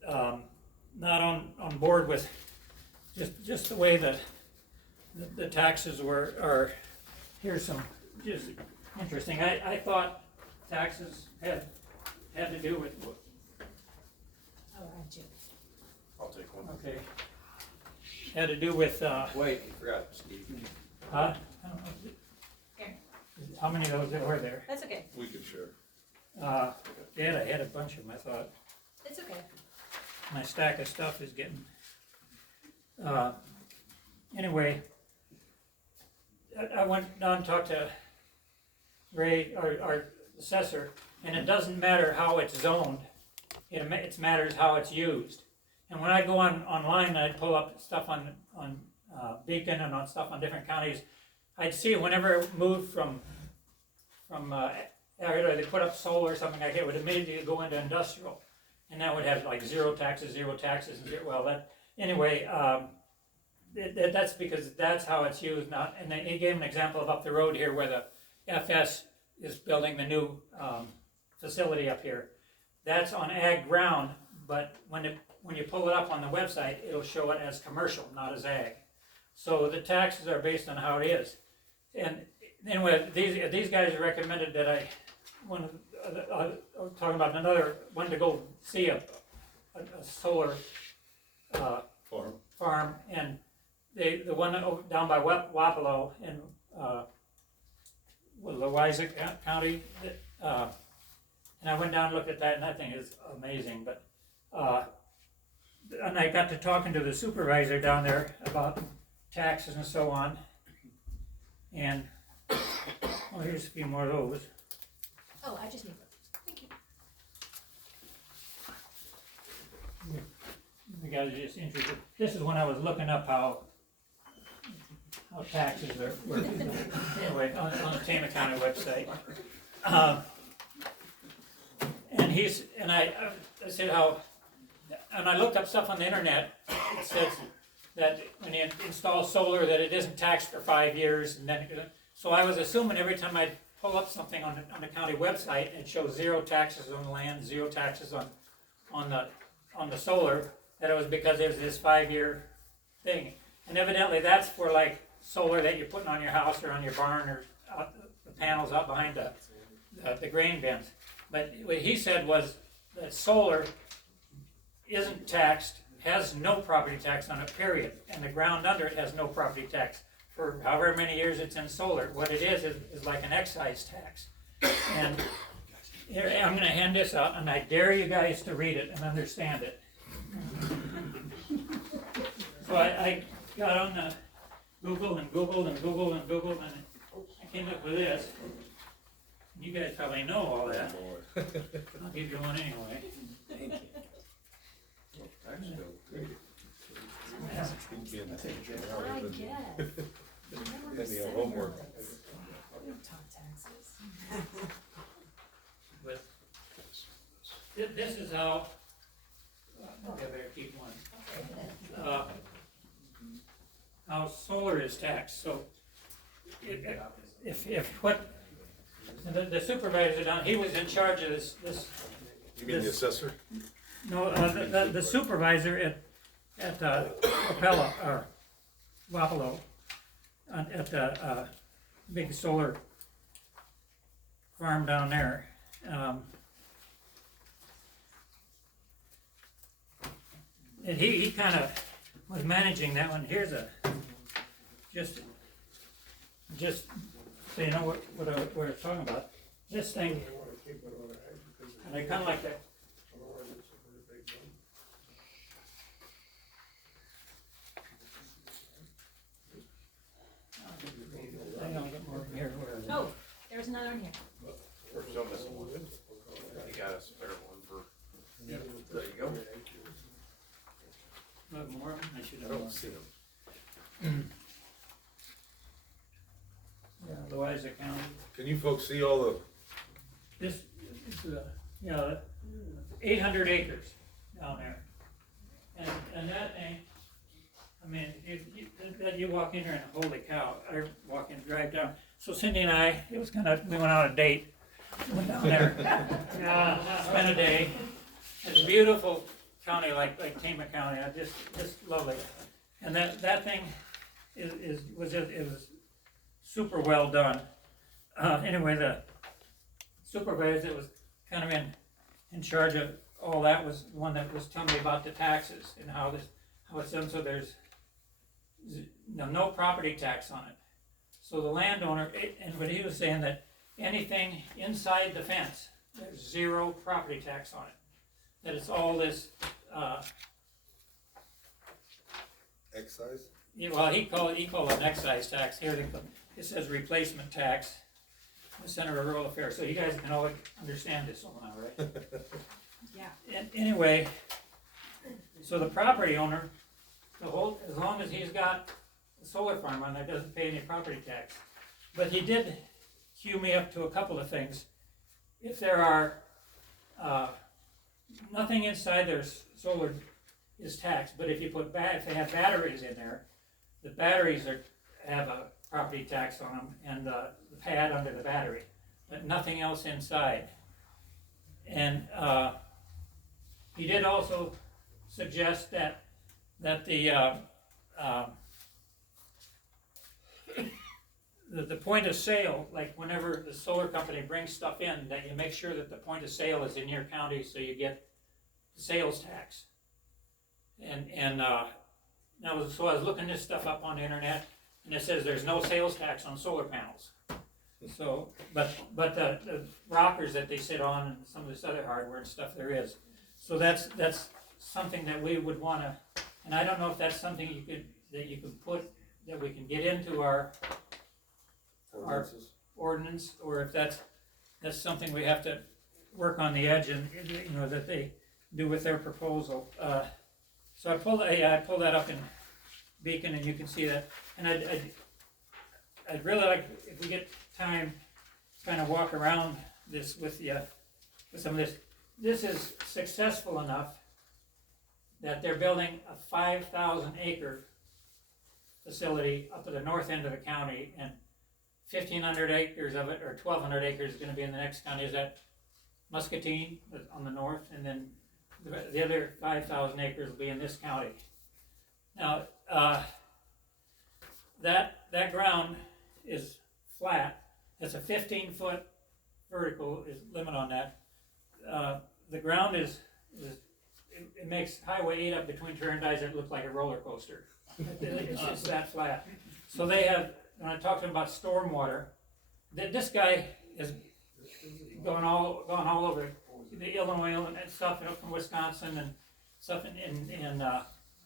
not on board with just the way the taxes are. Here's some just interesting. I thought taxes had to do with. Oh, I have 2. I'll take one. Okay. Had to do with, Wait, you forgot, Steve. I don't know, Here. how many of those were there? That's okay. We can share. I had a bunch of them, I thought. It's okay. My stack of stuff is getting, anyway, I went down and talked to Ray, our assessor, and it doesn't matter how it's zoned, it matters how it's used. And when I go online and I pull up stuff on Beacon and on stuff on different counties, I'd see whenever it moved from either they put up solar or something like that, it would immediately go into industrial, and that would have like zero taxes, and anyway, that's because that's how it's used now. And then he gave an example of up the road here where the FS is building the new facility up here. That's on ag ground, but when you pull it up on the website, it'll show it as commercial, not as ag. So the taxes are based on how it is. And anyway, these guys recommended that I was talking about another one to go see a solar farm, and the one down by Wapello in Louisa County. And I went down and looked at that, and that thing is amazing. But And I got to talking to the supervisor down there about taxes and so on. And, well, here's a few more of those. Oh, I just need those. Thank you. You guys are just interested. This is when I was looking up how taxes are, were, anyway, on the Tama County website. And I said how, and I looked up stuff on the internet. It says that when you install solar, that it isn't taxed for 5 years, and then, so I was assuming every time I pull up something on the county website, it shows 0 taxes on the land, 0 taxes on the solar, that it was because there's this 5-year thing. And evidently that's for like solar that you're putting on your house or on your barn or out the panels out behind the grain bins. But what he said was that solar isn't taxed, has no property tax on it, period. And the ground under it has no property tax for however many years it's in solar. What it is like an excise tax. And here, I'm gonna hand this out, and I dare you guys to read it and understand it. So I got on the Google and Googled and Googled and Googled, and I came up with this. You guys probably know all that. I'll give you one anyway. Thank you. I guess. Any homework? We don't talk taxes. But this is how, maybe I better keep one. How solar is taxed. So if what, the supervisor down, he was in charge of this. You mean the assessor? No, the supervisor at Wapello, or Wapello, at the big solar farm down there. And he kind of was managing that one. Here's just so you know what we're talking about. This thing, and I kind of like that. I don't get more here. Where is it? Oh, there's another one here. We're still missing one. You got a spare one for, there you go. Not more? I should I have don't one. see them. Yeah, otherwise I count. Can you folks see all the, This is, 800 acres down there. And that thing, I mean, you walk in there and holy cow, I walk in, drive down. So Cindy and I, we went on a date, went down there, spent a day. It's a beautiful county like Tama County, just lovely. And that thing was super well done. Anyway, the supervisor that was kind of in charge of all that was the one that was telling me about the taxes and how it's done. So there's no property tax on it. So the landowner, and what he was saying, that anything inside the fence, there's 0 property tax on it. That it's all this, excise? yeah, well, he called it an excise tax. Here it says replacement tax, the Center of Rural Affairs. So you guys can all understand this one now, right? Yeah. And anyway, so the property owner, as long as he's got a solar farm on there, doesn't pay any property tax. But he did cue me up to a couple of things. If there are, nothing inside their solar is taxed, but if you if they have batteries in there, the batteries have a property tax on them, and the pad under the battery, but nothing else inside. And he did also suggest that the point of sale, like whenever the solar company brings stuff in, that you make sure that the point of sale is in your county, so you get the sales tax. So I was looking this stuff up on the internet, and it says there's no sales tax on solar panels. So, but the rockers that they sit on and some of this other hardware and stuff there is. So that's something that we would wanna, and I don't know if that's something that you could put, that we can get into our Ordinances. ordinance, or if that's something we have to work on the edge and, you know, that they do with their proposal. So I pulled that up in Beacon, and you can see that, and I'd really like, if we get time, kind of walk around this with you, with some of this. This is successful enough that they're building a 5,000 acre facility up at the north end of the county, and 1,500 acres of it, or 1,200 acres, is gonna be in the next county. Is that Muscatine on the north, and then the other 5,000 acres will be in this county. Now, that ground is flat. It's a 15-foot vertical is limit on that. The ground it makes Highway 8 up between Turndines, it looks like a roller coaster. It's that flat. So they have, when I talked to them about stormwater, this guy is gone all over the Illinois and stuff, up from Wisconsin and stuff, and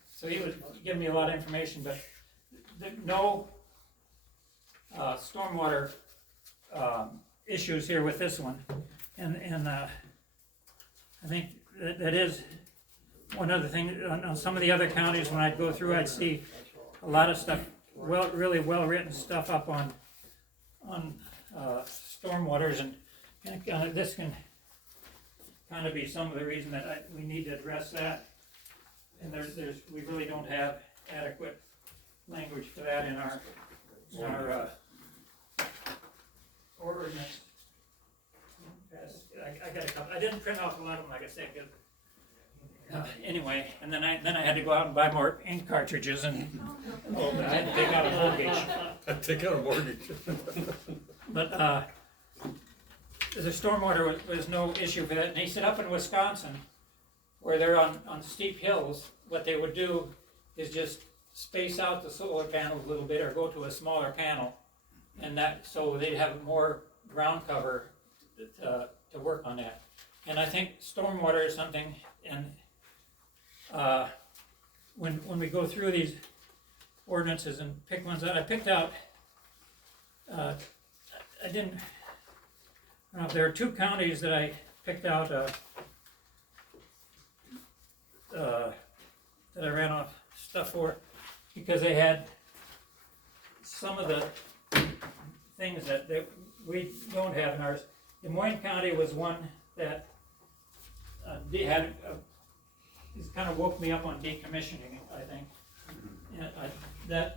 so he was giving me a lot of information, but no stormwater issues here with this one, and I think that is one other thing. On some of the other counties, when I'd go through, I'd see a lot of stuff, really well written stuff up on stormwaters, and this can kind of be some of the reason that we need to address that. And we really don't have adequate language for that in our ordinance. I got a couple. I didn't print off a lot of them, like I said, 'cause, anyway, and then I had to go out and buy more ink cartridges, and I had to take out a mortgage. Take out a mortgage. But the stormwater was no issue for that. And he said up in Wisconsin, where they're on steep hills, what they would do is just space out the solar panels a little bit, or go to a smaller panel, and so they'd have more ground cover to work on that. And I think stormwater is something, and when we go through these ordinances and pick ones out, I picked out, I don't know if there are two counties that I picked out that I ran off stuff for, because they had some of the things that we don't have in ours. Des Moines County was one that had it's kind of woke me up on decommissioning, I think. Yeah,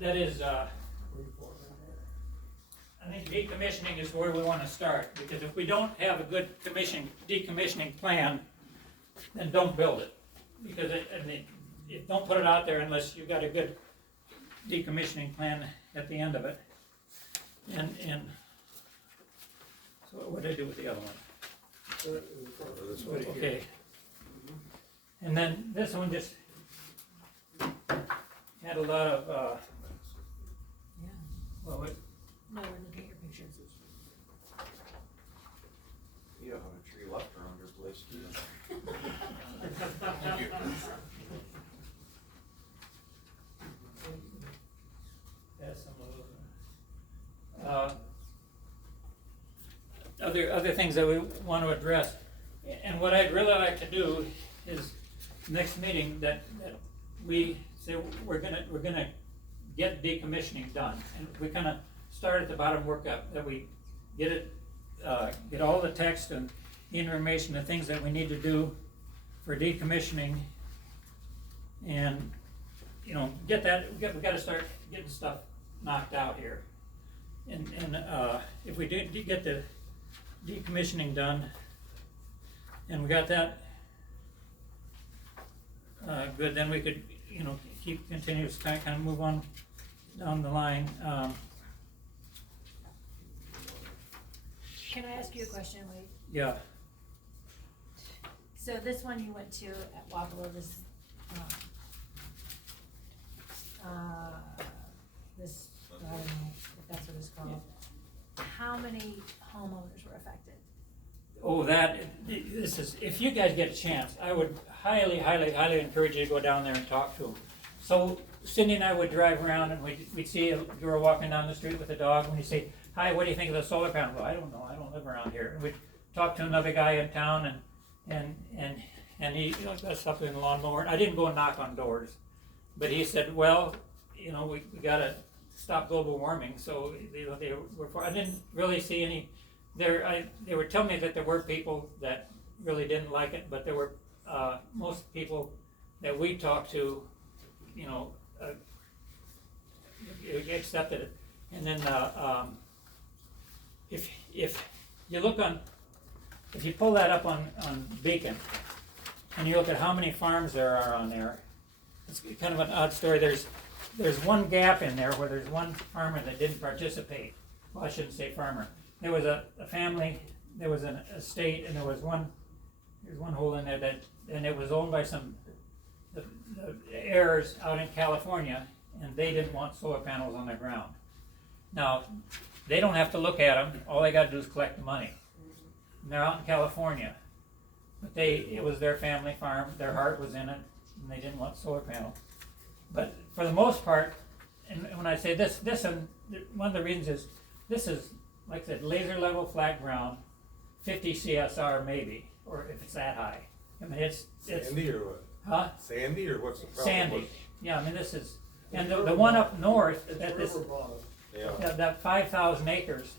that is I think decommissioning is where we want to start, because if we don't have a good decommissioning plan, then don't build it, because don't put it out there unless you've got a good decommissioning plan at the end of it. And so what did I do with the other one? Okay. And then this one just had a lot of Yeah. well, No, we're looking at your pictures. You don't have a tree left around your place, do you? Thank you. that's some of those. Other things that we want to address, and what I'd really like to do is next meeting that we say we're gonna get decommissioning done, and we kind of start at the bottom, work up, that we get it, get all the text and the information, the things that we need to do for decommissioning, and get that. We got to start getting stuff knocked out here, and if we did get the decommissioning done, and we got that good, then we could keep continuous kind of move on down the line. Can I ask you a question, Wade? Yeah. So this one you went to at Wapello, this, I don't know if that's what it's called. How many homeowners were affected? Oh, this is, if you guys get a chance, I would highly, highly, highly encourage you to go down there and talk to them. So Cindy and I would drive around and we'd see a girl walking down the street with a dog, and we'd say, "Hi, what do you think of the solar panel?" "Well, I don't know, I don't live around here." And we'd talk to another guy in town, and he, got stuff in the lawnmower. I didn't go and knock on doors, but he said, "Well, we gotta stop global warming." So they were. I didn't really see any. They were telling me that there were people that really didn't like it, but there were most people that we talked to, accepted it. And then if you look if you pull that up on Beacon, and you look at how many farms there are on there, it's kind of an odd story. There's one gap in there where there's one farmer that didn't participate. Well, I shouldn't say farmer. There was a family, there was an estate, and there's one hole in there and it was owned by the heirs out in California, and they didn't want solar panels on their ground. Now, they don't have to look at them, all they gotta do is collect the money. And they're out in California, but it was their family farm, their heart was in it, and they didn't want solar panels. But for the most part, and when I say this, and one of the reasons is, this is, like I said, laser level flat ground, 50 CSR maybe, or if it's that high. I mean, it's Sandy or what? huh? Sandy or what's the problem? Sandy. Yeah, I mean, this is, and the one up north, Yeah. that 5,000 acres,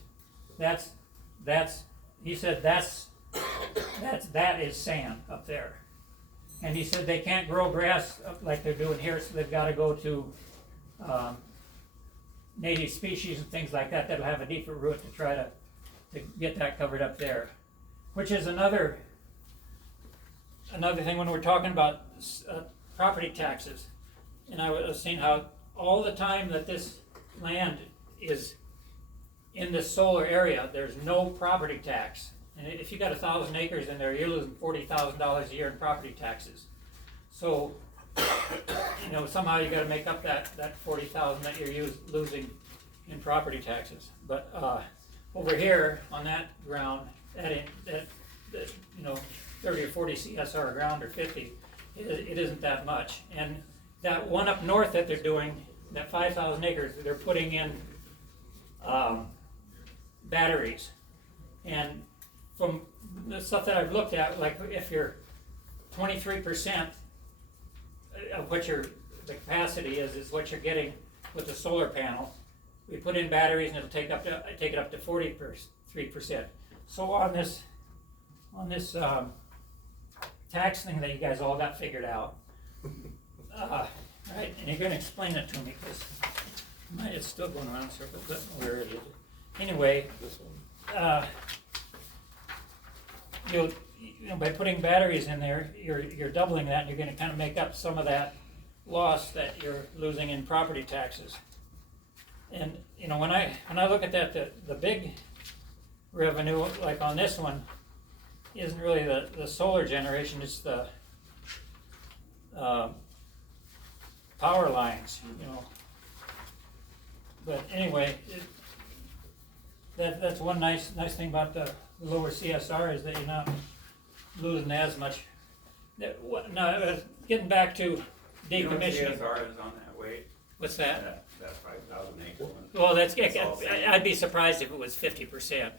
he said that is sand up there. And he said they can't grow grass like they're doing here, so they've gotta go to, native species and things like that that'll have a deeper root to try to get that covered up there. Which is another thing when we're talking about property taxes. And I was seeing how all the time that this land is in the solar area, there's no property tax. And if you got 1,000 acres in there, you're losing $40,000 a year in property taxes. So, somehow you gotta make up that 40,000 that you're losing in property taxes. But, over here on that ground, that 30 or 40 CSR ground or 50, it isn't that much. And that one up north that they're doing, that 5,000 acres, they're putting in, batteries. And from the stuff that I've looked at, like if you're 23% of what the capacity is what you're getting with the solar panel. We put in batteries and it'll take it up to 43%. So on this tax thing that you guys all got figured out, right? And you're gonna explain it to me because it's still going around in circles. But where it is. Anyway, This one. by putting batteries in there, you're doubling that, and you're gonna kind of make up some of that loss that you're losing in property taxes. And, when I look at that, the big revenue, like on this one, isn't really the solar generation, it's the power lines, But anyway, that's one nice thing about the lower CSR is that you're not losing as much. Now, getting back to decommissioning. CSR is on that weight, What's that? that 5,000 acre one. Well, all sand. I'd be surprised if it was 50%.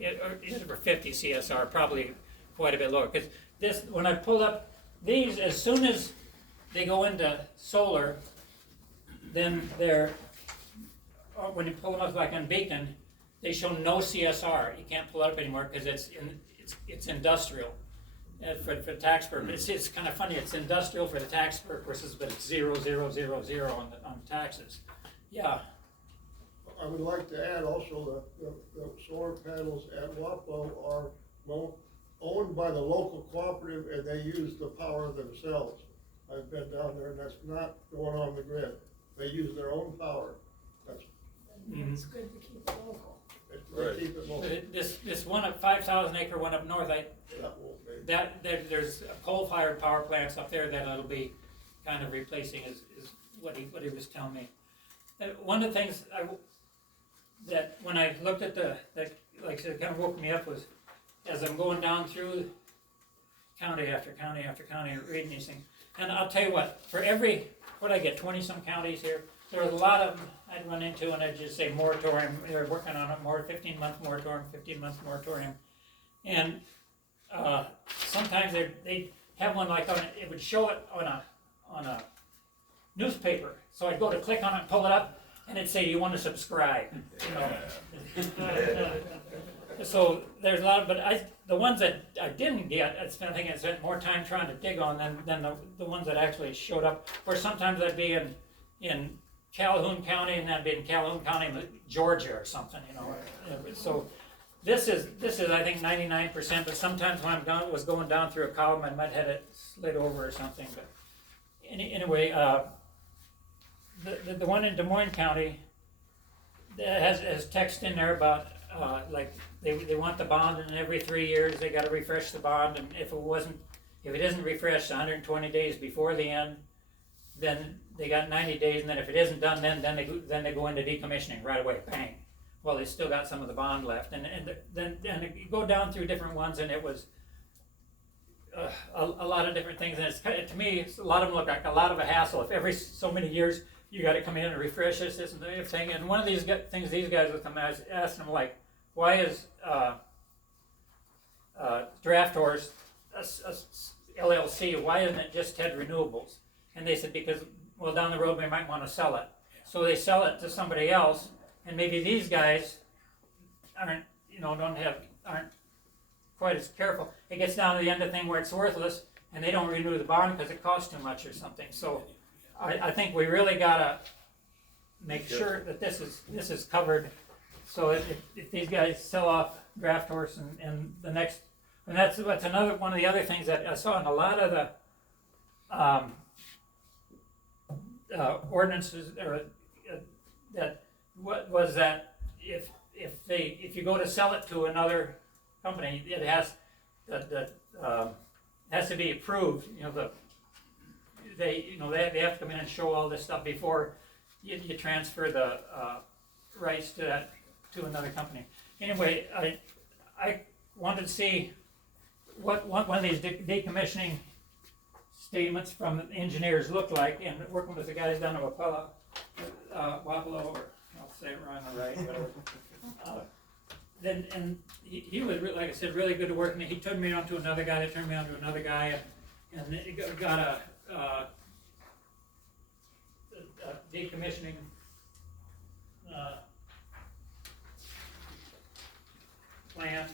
Or 50 CSR, probably quite a bit lower. Because when I pulled up these, as soon as they go into solar, then when you pull them up like on Beacon, they show no CSR. You can't pull it up anymore because it's industrial for tax purposes. It's kind of funny. It's industrial for the tax purposes, but it's 0, 0, 0, 0 on taxes. Yeah. I would like to add also that the solar panels at Wappo are owned by the local cooperative, and they use the power themselves. I've been down there, and that's not going on the grid. They use their own power. It's good to keep it local. They keep it local. This one up 5,000 acre one up north, That won't be. there's coal-fired power plants up there that it'll be kind of replacing is what he was telling me. One of the things that when I looked at like I said, it kind of woke me up was as I'm going down through county after county after county, reading these things. And I'll tell you what, for every, what I get, 20-some counties here, there are a lot of them I'd run into and I'd just say moratorium, they're working on a 15-month moratorium, 15-month moratorium. And sometimes they have one like it would show it on a newspaper. So I'd go to click on it and pull it up, and it'd say, "You want to subscribe?" You know. So there's a lot, but the ones that I didn't get, I spent more time trying to dig on than the ones that actually showed up. Or sometimes I'd be in Calhoun County, and that'd be in Calhoun County, Georgia, or something, you know. So this is I think 99%. But sometimes when was going down through a column, I might have it slid over or something. But anyway, the one in Des Moines County that has text in there about like they want the bond, and every 3 years they got to refresh the bond, and if it isn't refreshed 120 days before the end, then they got 90 days, and then if it isn't done, then they go into decommissioning right away, bang. Well, they still got some of the bond left, and then you go down through different ones, and it was a lot of different things, and to me, a lot of them look like a lot of a hassle. If every so many years you got to come in and refresh this and everything, and one of these things these guys would come, I was asking them, like, why is Draft Horse LLC, why isn't it just Ted Renewables? And they said, because, well, down the road we might want to sell it. So they sell it to somebody else, and maybe these guys aren't quite as careful. It gets down to the end of the thing where it's worthless, and they don't renew the bond because it costs too much or something. So I think we really gotta make sure that this is covered. So if these guys sell off Draft Horse and the next, and that's another one of the other things that I saw in a lot of the ordinances, or that what was that if you go to sell it to another company, it has has to be approved. You know, they have to come in and show all this stuff before you transfer the rights to another company. Anyway, I wanted to see what one of these decommissioning statements from the engineers look like, and working with the guys down at Wapello, or I'll say it wrong or right, whatever. And he was, like I said, really good to work, and he turned me on to another guy that turned me on to another guy, and it got a decommissioning plan.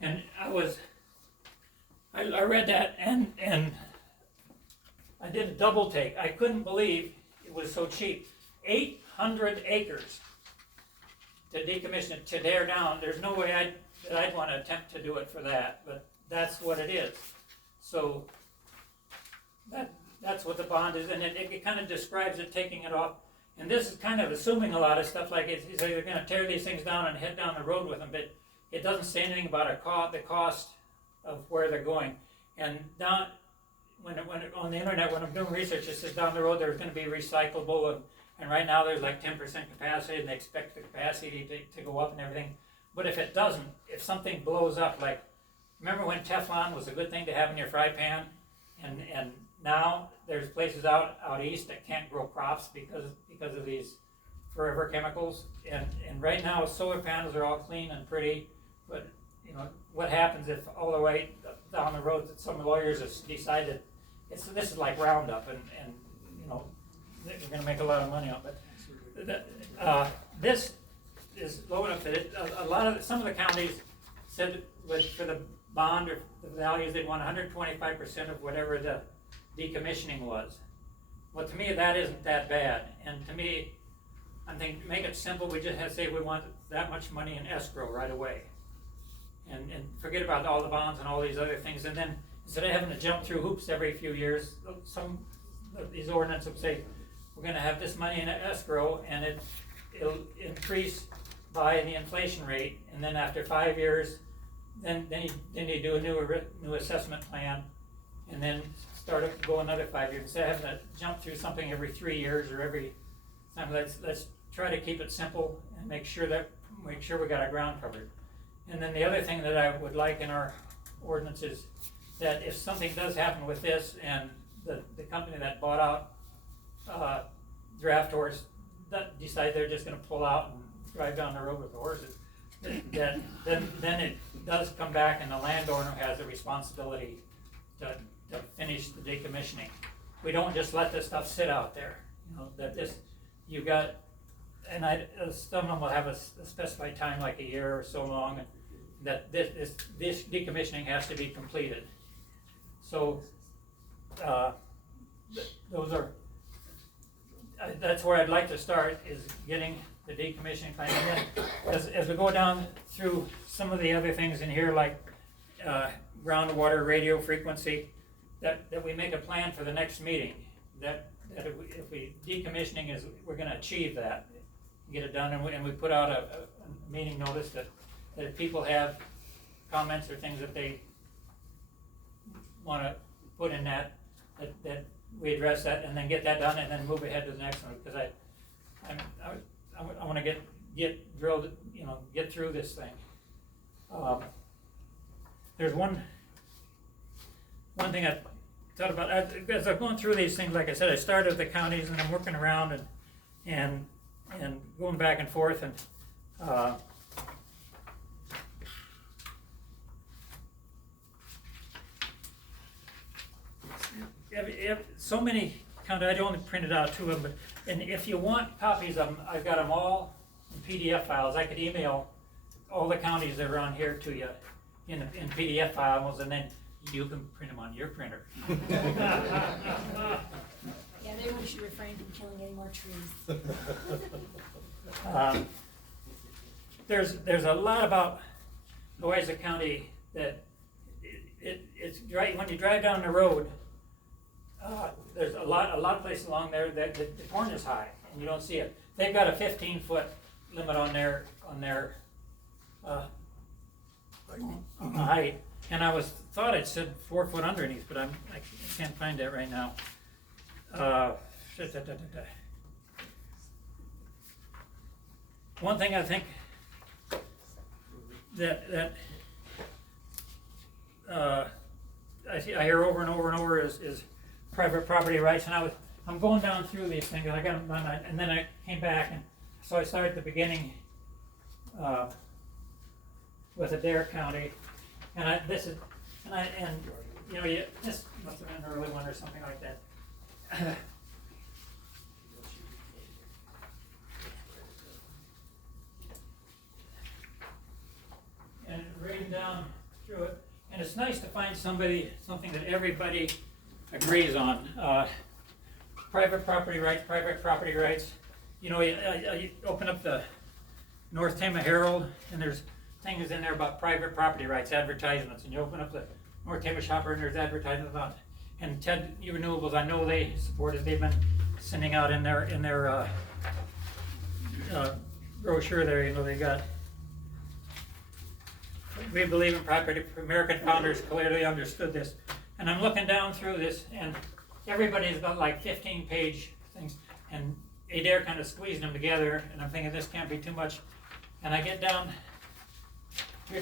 And I read that, and I did a double take. I couldn't believe it was so cheap. 800 acres to decommission it, to tear down. There's no way I'd want to attempt to do it for that, but that's what it is. So that's what the bond is, and it kind of describes it, taking it off. And this is kind of assuming a lot of stuff, like it's they're going to tear these things down and head down the road with them, but it doesn't say anything about the cost of where they're going. And down when on the internet, when I'm doing research, it says down the road there's going to be recyclable, and right now there's like 10% capacity, and they expect the capacity to go up and everything. But if it doesn't, if something blows up, like, remember when Teflon was a good thing to have in your fry pan, and now there's places out east that can't grow crops because of these forever chemicals, and right now solar panels are all clean and pretty, but you know what happens if all the way down the road that some lawyers have decided this is like Roundup, and you know they're going to make a lot of money off it. This is low enough that some of the counties said for the bond or the values they'd want 125% of whatever the decommissioning was. Well, to me that isn't that bad, and to me, I'm thinking make it simple. We just have to say we want that much money in escrow right away, and forget about all the bonds and all these other things. And then instead of having to jump through hoops every few years, some of these ordinances would say we're going to have this money in escrow, and it'll increase by the inflation rate, and then after 5 years, then you do a new assessment plan, and then go another 5 years. Instead of having to jump through something every 3 years or every let's try to keep it simple and make sure we got our ground covered. And then the other thing that I would like in our ordinance is that if something does happen with this and the company that bought out, draft horse, that decide they're just gonna pull out and drive down the road with the horses, then it does come back and the landowner has a responsibility to finish the decommissioning. We don't just let this stuff sit out there, you know, that this, you got, and some of them will have a specified time, like a year or so long, that this decommissioning has to be completed. So, those are, that's where I'd like to start, is getting the decommissioning plan. And then, as we go down through some of the other things in here, like, groundwater radio frequency, that we make a plan for the next meeting, that if we decommissioning is, we're gonna achieve that, get it done, and we put out a meeting notice that if people have comments or things that they wanna put in that we address that, and then get that done, and then move ahead to the next one, because I wanna get drilled, you know, get through this thing. There's one thing I thought about, as I'm going through these things, like I said, I started with the counties, and I'm working around and going back and forth, and so many counties, I only printed out 2 of them, and if you want copies of them, I've got them all in PDF files. I could email all the counties that are on here to you in PDF files, and then you can print them on your printer. Yeah, maybe we should refrain from killing any more trees. There's a lot about Loiza County that it's right when you drive down the road. There's a lot of places along there that the corn is high and you don't see it. They've got a 15-foot limit on their height, and I thought it said 4 foot underneath, but I can't find that right now. One thing I think that I hear over and over and over is private property rights, and I'm going down through these things, and I got them done, and then I came back, and so I started at the beginning with Adair County, and this must have been an early one or something like that. And reading down through it, and it's nice to find something that everybody agrees on. Private property rights. You know, you open up the North Tama Herald, and there's things in there about private property rights, advertisements, and you open up the North Tama Shopper, and there's advertisements about, and Ted Renewables, I know they support it, they've been sending out in their brochure there, you know, they got, we believe in property, American founders clearly understood this. And I'm looking down through this, and everybody's got like 15-page things, and Adair kind of squeezed them together, and I'm thinking this can't be too much. And I get down here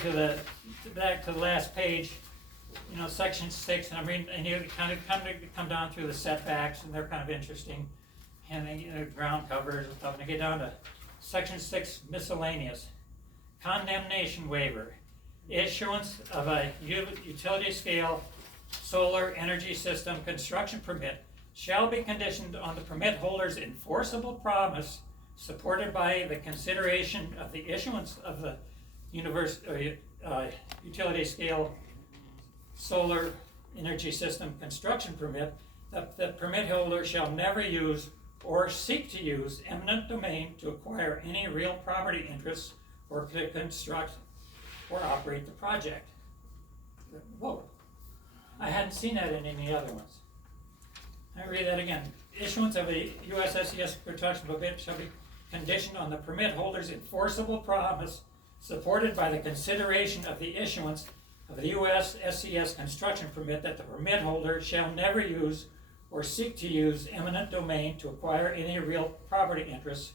back to the last page, you know, section 6, and I'm reading, and you kind of come down through the setbacks, and they're kind of interesting, and then, you know, ground covers and stuff, and I get down to section 6, miscellaneous, condemnation waiver, issuance of a utility scale solar energy system construction permit shall be conditioned on the permit holder's enforceable promise, supported by the consideration of the issuance of the utility scale solar energy system construction permit. The permit holder shall never use or seek to use eminent domain to acquire any real property interests or to construct or operate the project. Whoa. I hadn't seen that in any other ones. I read that again. Issuance of a U.S. SES construction permit shall be conditioned on the permit holder's enforceable promise, supported by the consideration of the issuance of the U.S. SES construction permit, that the permit holder shall never use or seek to use eminent domain to acquire any real property interests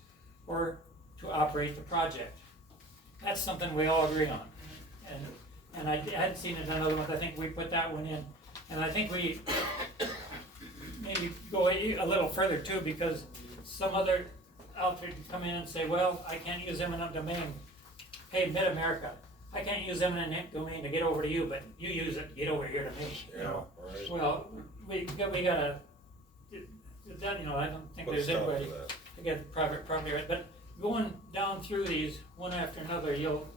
or to operate the project. That's something we all agree on. And I hadn't seen it in other ones, I think we put that one in. And I think we maybe go a little further too, because some other outfit can come in and say, well, I can't use eminent domain. Hey, Mid-America, I can't use eminent domain to get over to you, but you use it to get over here to me, you know? right. Well, we gotta, that, you know, I don't think Put a there's stop to anybody that. to get private property right, but going down through these one after another, you'll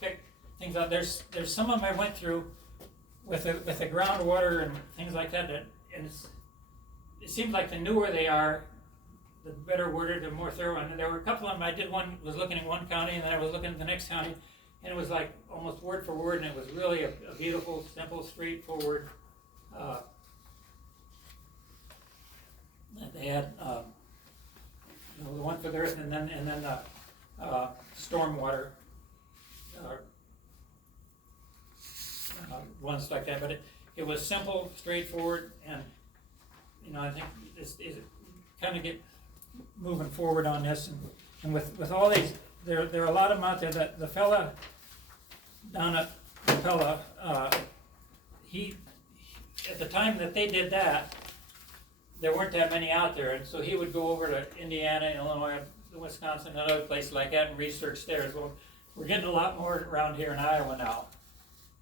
pick things out. There's some of them I went through with the groundwater and things like that, and it seems like the newer they are, the better worded, the more thorough. And there were a couple of them, was looking at one county, and then I was looking at the next county, and it was like almost word for word, and it was really a beautiful, simple, straightforward, they had, you know, the one for the earth, and then stormwater, ones like that, but it was simple, straightforward, and, you know, I think this is kind of get moving forward on this, and with all these, there are a lot of them out there. That the fella down at Capella, he, at the time that they did that, there weren't that many out there, and so he would go over to Indiana, Illinois, Wisconsin, and other places like that and research there as well. We're getting a lot more around here in Iowa now.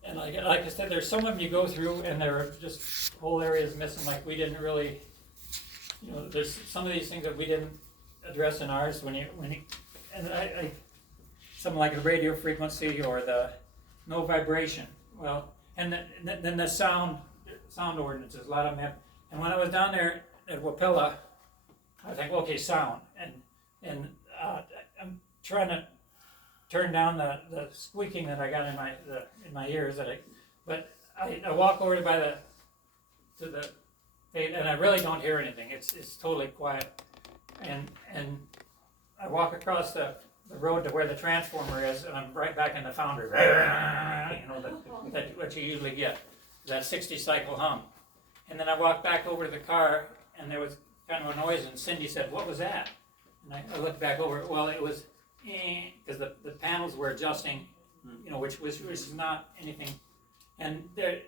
And like I said, there's some of them you go through and there are just whole areas missing, like we didn't really, you know, there's some of these things that we didn't address in ours when you, and I something like the radio frequency or the no vibration. Well, and then the sound ordinances, a lot of them have, and when I was down there at Wapella, I was like, okay, sound, and I'm trying to turn down the squeaking that I got in my ears, but I walk over to the and I really don't hear anything. It's totally quiet, and I walk across the road to where the transformer is, and I'm right back in the foundry. You know, that what you usually get, that 60 cycle hum. And then I walked back over to the car, and there was kind of a noise, and Cindy said, "What was that?" And I looked back over. Well, it was because the panels were adjusting, you know, which is not anything. And there,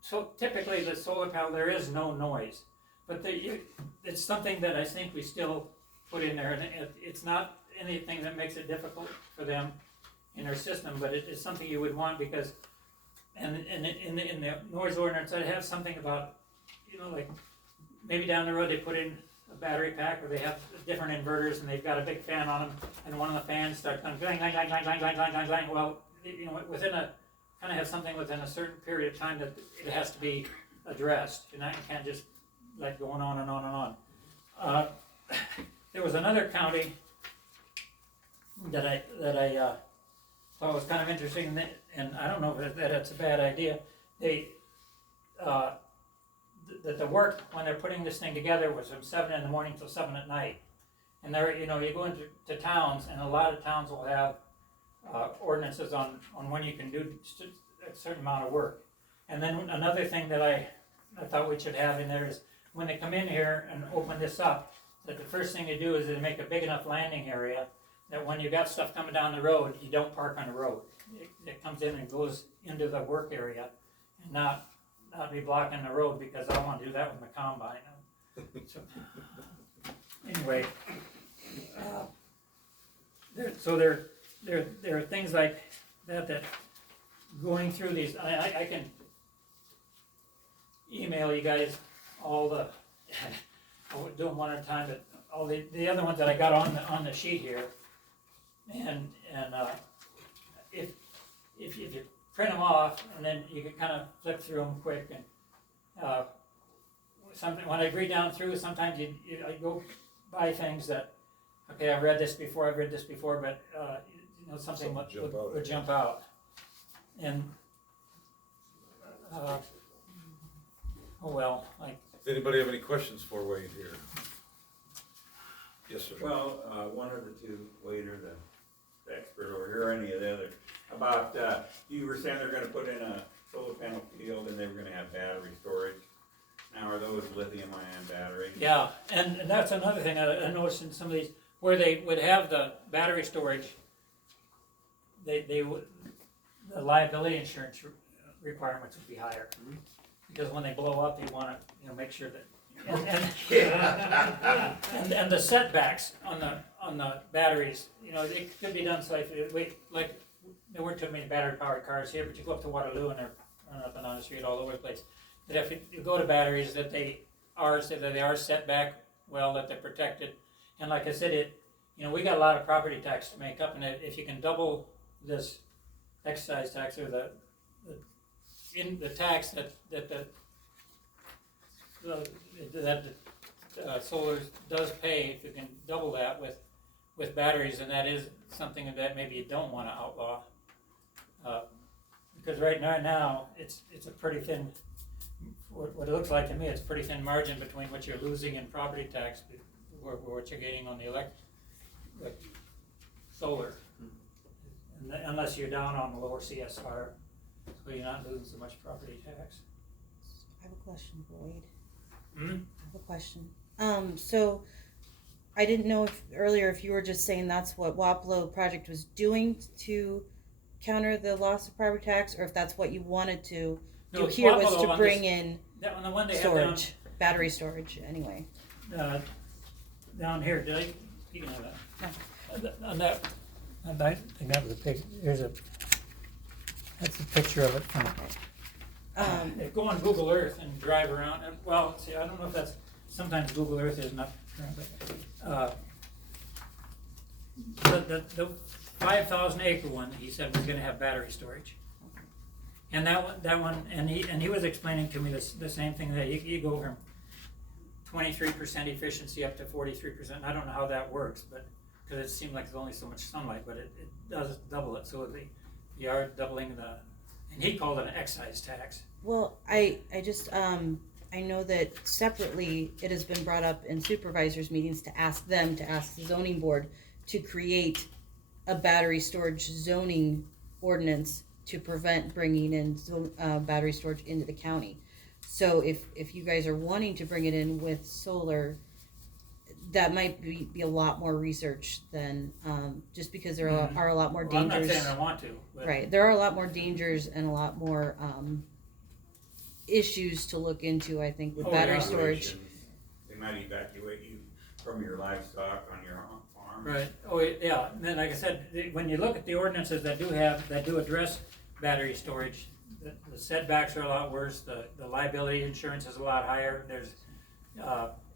so typically the solar panel, there is no noise, but it's something that I think we still put in there, and it's not anything that makes it difficult for them in their system, but it is something you would want, because and in the noise ordinance, I have something about, you know, like maybe down the road they put in a battery pack, or they have different inverters and they've got a big fan on them, and one of the fans starts going clang, clang, clang, clang, clang, clang, clang, clang, clang. Well, you know, kind of have something within a certain period of time that it has to be addressed, and you can't just let going on and on and on. There was another county that I thought was kind of interesting, and I don't know if that's a bad idea. They the work when they're putting this thing together was from 7 in the morning till 7 at night. And there, you know, you go into towns, and a lot of towns will have ordinances on when you can do a certain amount of work. And then another thing that I thought we should have in there is when they come in here and open this up, that the first thing they do is they make a big enough landing area that when you got stuff coming down the road, you don't park on the road. It comes in and goes into the work area, and not be blocking the road, because I don't want to do that with my combine. So, anyway, there are things like that going through these. I can email you guys all the. I'll do them one at a time, but all the other ones that I got on the sheet here, and if you print them off, and then you can kind of flip through them quick, and something when I read down through, sometimes I go by things that, okay, I've read this before, but you know, something would jump out, and oh well, like. Does anybody have any questions for Wade here? Yes, sir. Well, one of the two, Wade or the expert over here, or any of the other, about, you were saying they're gonna put in a solar panel field and they were gonna have battery storage. Now, are those lithium ion batteries? Yeah, and that's another thing I noticed in some of these, where they would have the battery storage, they would, the liability insurance requirements would be higher. Because when they blow up, you wanna, make sure that, and the setbacks on the batteries, it could be done so if, like, there weren't too many battery powered cars here, but you go up to Waterloo and they're running up and down the street all over the place. But if you go to batteries that they are set back well, that they're protected, and like I said, we got a lot of property tax to make up, and if you can double this excise tax or the tax that solar does pay, if you can double that with batteries, and that is something that maybe you don't want to outlaw, because right now it's a pretty thin. What it looks like to me, it's a pretty thin margin between what you're losing in property tax or what you're gaining on the solar, unless you're down on the lower CSR, so you're not losing so much property tax. I have a question for Wade. Hmm? I have a question. So I didn't know if you were just saying that's what Wapello project was doing to counter the loss of property tax, or if that's what you wanted to do here was to bring in the one they storage, battery storage anyway. have down here, did I, you can have that. On that, I think that was a picture, that's a picture of it from, go on Google Earth and drive around, and, well, see, I don't know if that's, sometimes Google Earth is not current, but, the 5,000 acre one, he said was gonna have battery storage. And that one, and he was explaining to me the same thing, that you go from 23% efficiency up to 43%, I don't know how that works, but, cause it seemed like there's only so much sunlight, but it does double it, so you are doubling and he called it an excise tax. Well, I just I know that separately it has been brought up in supervisors meetings to ask the zoning board to create a battery storage zoning ordinance to prevent bringing in battery storage into the county. So if you guys are wanting to bring it in with solar, that might be a lot more research than just because there are a lot more dangers. I'm not saying I want to, but. Right, there are a lot more dangers and a lot more issues to look into, I think, with battery storage. They might evacuate you from your livestock on your farm. Right, yeah, and then like I said, when you look at the ordinances that do address battery storage, the setbacks are a lot worse, the liability insurance is a lot higher, there's,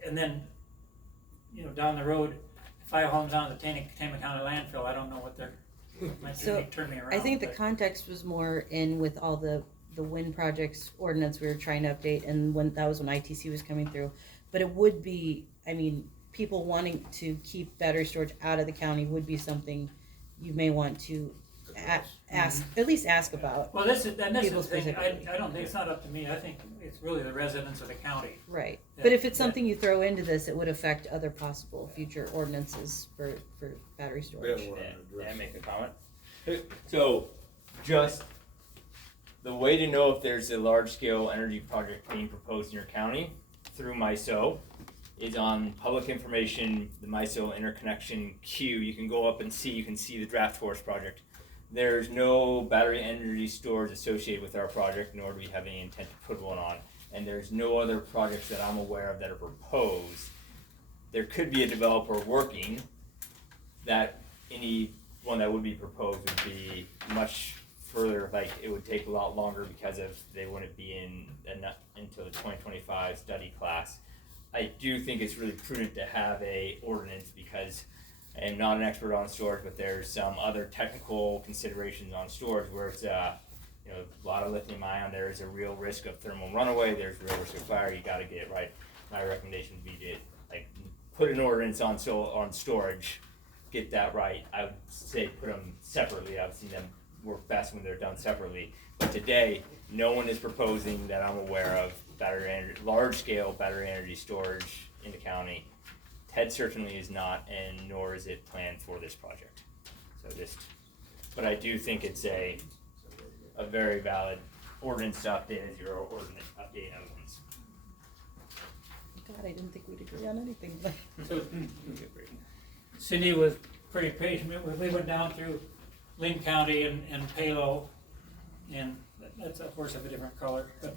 and then, down the road, if I homes on the Tama County landfill, I don't know what might turn me around. I think the context was more in with all the wind projects ordinance we were trying to update, and that was when ITC was coming through. But it would be, people wanting to keep battery storage out of the county would be something you may want to ask, at least ask about. Well, this is the thing, specifically. I don't think, it's not up to me, I think it's really the residents of the county. Right, but if it's something you throw into this, it would affect other possible future ordinances for battery storage. May I make a comment? So, just the way to know if there's a large-scale energy project being proposed in your county through MISO is on public information, the MISO interconnection queue. You can go up and you can see the draft forest project. There's no battery energy storage associated with our project, nor do we have any intent to put one on. And there's no other projects that I'm aware of that are proposed. There could be a developer working that any one that would be proposed would be much further, like it would take a lot longer because they wouldn't be until the 2025 study class. I do think it's really prudent to have a ordinance because I'm not an expert on storage, but there's some other technical considerations on storage where it's a lot of lithium ion. There is a real risk of thermal runaway. There's a real risk of fire. You got to get it right. My recommendation would be to put an ordinance on storage, get that right. I would say put them separately. I've seen them work best when they're done separately. But today, no one is proposing that I'm aware of large-scale battery energy storage in the county. Ted certainly is not, and nor is it planned for this project. But I do think it's a very valid ordinance to update as your ordinance update other ones. God, I didn't think we'd agree on anything. So Cindy was pretty patient. We went down through Lynn County and Palo, and that's of course of a different color, but,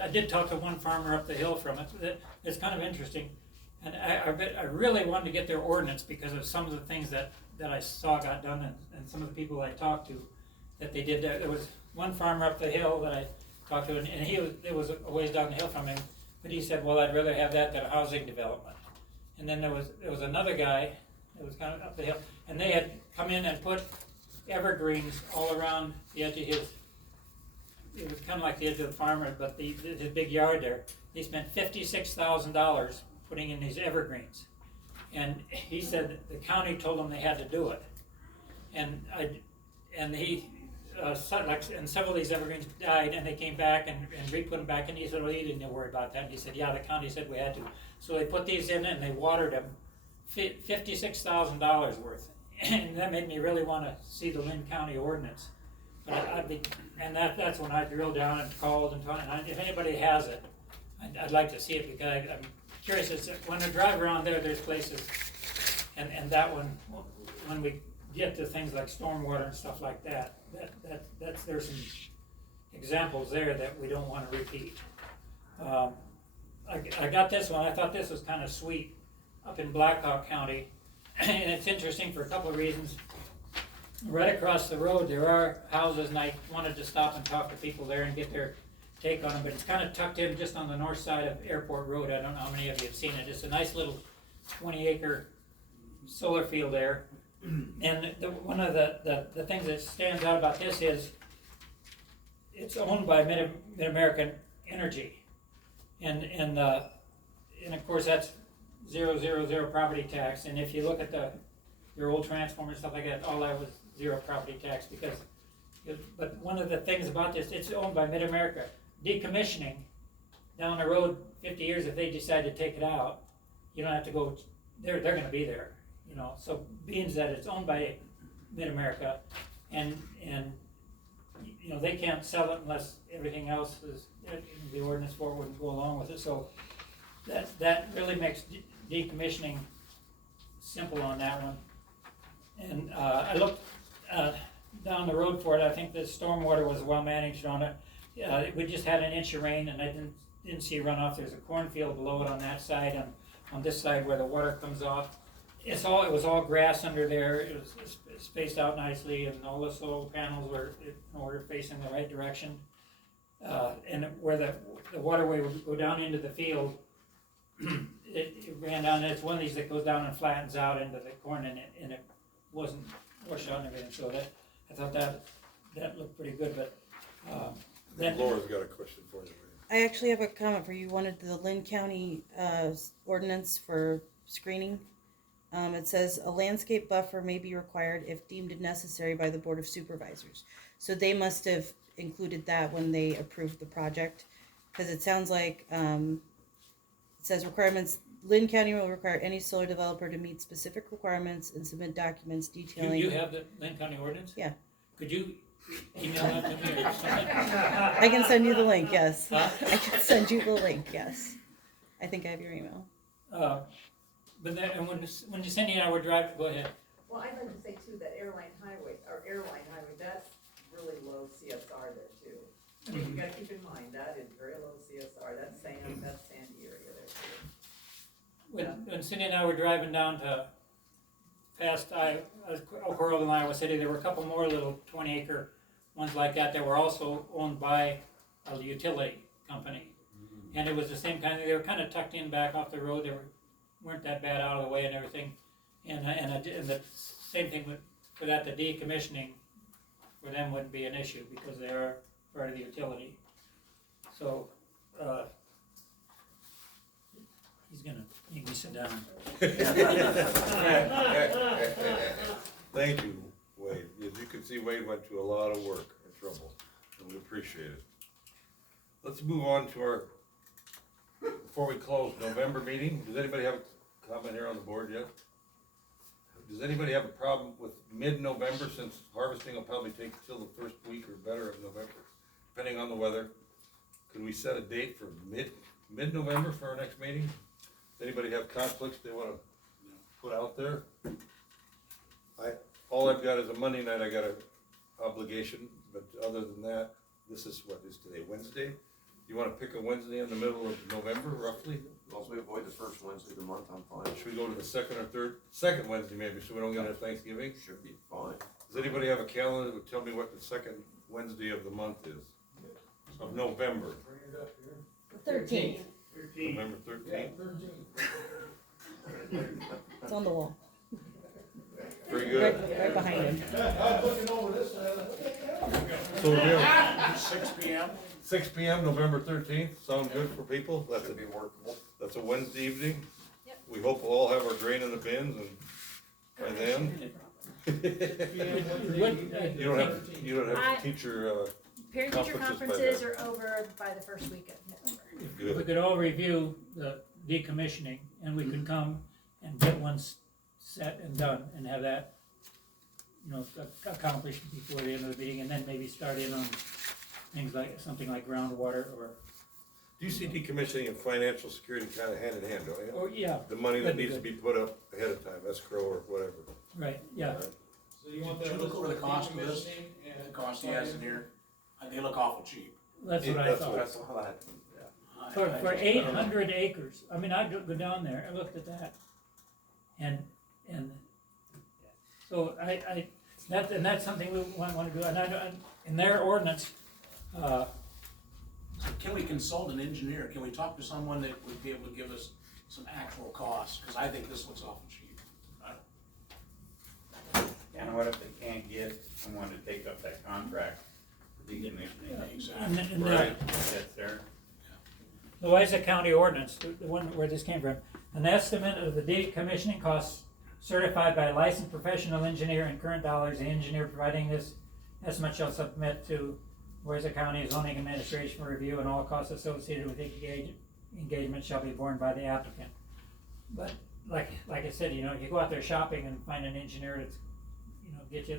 I did talk to one farmer up the hill from it. It's kind of interesting. And I really wanted to get their ordinance because of some of the things that I saw got done and some of the people I talked to that they did. There was one farmer up the hill that I talked to, and it was a ways down the hill from him, but he said, well, I'd rather have that than a housing development. And then there was another guy that was kind of up the hill, and they had come in and put evergreens all around the edge of his, it was kind of like the edge of the farmer, but his big yard there. They spent $56,000 putting in these evergreens. And he said the county told them they had to do it. And several of these evergreens died, and they came back and re-put them back in. He said, well, you didn't worry about that. And he said, yeah, the county said we had to. So they put these in and they watered them, $56,000 worth. And that made me really want to see the Lynn County ordinance. But that's when I drilled down and called and talked. And if anybody has it, I'd like to see it because I'm curious. When I drive around there, there's places, and that one, when we get to things like stormwater and stuff like that, there's some examples there that we don't want to repeat. I got this one. I thought this was kind of sweet up in Blackhawk County, and it's interesting for a couple of reasons. Right across the road, there are houses, and I wanted to stop and talk to people there and get their take on them, but it's kind of tucked in just on the north side of Airport Road. I don't know how many of you have seen it. It's a nice little 20-acre solar field there. And one of the things that stands out about this is it's owned by Mid-American Energy. And of course that's 000 property tax. And if you look at your old transformer and stuff like that, all that was 0 property tax but one of the things about this, it's owned by Mid-America. Decommissioning down the road 50 years, if they decide to take it out, you don't have to go, they're going to be there, you know. So being that it's owned by Mid-America and you know, they can't sell it unless everything else is, the ordinance for it wouldn't go along with it. So that really makes decommissioning simple on that one. And I looked down the road for it. I think the stormwater was well managed on it. We just had an inch of rain, and I didn't see runoff. There's a cornfield below it on that side. On this side where the water comes off, it was all grass under there. It was spaced out nicely, and all the solar panels were in order, facing the right direction. And where the waterway would go down into the field, it ran down. And it's one of these that goes down and flattens out into the corn, and it wasn't washed out and everything. So I thought that looked pretty good. But then Laura's got a question for you. I actually have a comment for you. Wanted the Lynn County ordinance for screening. It says a landscape buffer may be required if deemed necessary by the Board of Supervisors. So they must have included that when they approved the project, because it sounds like it says requirements. Lynn County will require any solar developer to meet specific requirements and submit documents detailing. you have the Lynn County ordinance? Yeah. Could you email that to me or something? I can send you the link. Yes. Huh? I can send you the link. Yes. I think I have your email. But then, and when you're sending out, we're driving. Go ahead. Well, I'd like to say too, that airline highway, that's really low CSR there too. I mean, you gotta keep in mind, that is very low CSR, that's sandy area there too. When Cindy and I were driving down to past Oak Grove in Iowa City, there were a couple more little 20-acre ones like that were also owned by a utility company. And it was the same kind of, they were kind of tucked in back off the road. They weren't that bad out of the way and everything. And the same thing for that, the decommissioning for them wouldn't be an issue because they are part of the utility. So he's gonna make me sit down. Thank you, Wade. As you can see, Wade went through a lot of work and trouble, and we appreciate it. Let's move on to our, before we close, November meeting. Does anybody have a comment here on the board yet? Does anybody have a problem with mid-November, since harvesting will probably take till the first week or better of November, depending on the weather? Could we set a date for mid-November for our next meeting? Does anybody have conflicts they wanna put out there? All I've got is a Monday night, I got a obligation, but other than that, this is what is today, Wednesday? You wanna pick a Wednesday in the middle of November, roughly? As long as we avoid the first Wednesday of the month, I'm fine. Should we go to the second Wednesday maybe, so we don't get into Thanksgiving? Should be fine. Does anybody have a calendar that would tell me what the second Wednesday of the month is? Of November, 13th. November 13th? It's on the wall, Very good. right behind him. I'm looking over this, So we're doing 6 P.M.? 6 PM, November 13th, sound good for people? Should be workable. That's a Wednesday evening. Yep. We hope we'll all have our grain in the bins and by then. You don't have to teach your, Parent-teacher Conferences by conferences are over by the first week of November. If we good. could all review the decommissioning, and we could come and get one set and done, and have that, you know, accomplished before the end of the meeting, and then maybe start in on things like, something like groundwater, Do you see decommissioning and financial security kind of hand in hand, don't you? or, yeah, The money that That'd be needs to good. be put up ahead of time, escrow or whatever. right, yeah. Alright. So you want Did that you look list over the of cost of this? decommissioning and The cost he has in here, they look awful cheap. That's what I That's thought. That's all that, yeah. For 800 acres, I mean, I'd go down there, I looked at that, and, so that's something we wanna do, and in their ordinance, Can we consult an engineer? Can we talk to someone that would be able to give us some actual costs? Cause I think this looks awful cheap. And what if they can't get someone to take up that contract for decommissioning? Exactly. and Right. That's there. the Wayzata County ordinance, the one where this came from, an estimate of the decommissioning costs certified by a licensed professional engineer in current dollars, the engineer providing this estimate shall submit to Wayzata County zoning administration for review, and all costs associated with engagement shall be borne by the applicant. But like I said, you know, if you go out there shopping and find an engineer that's, you know, get you,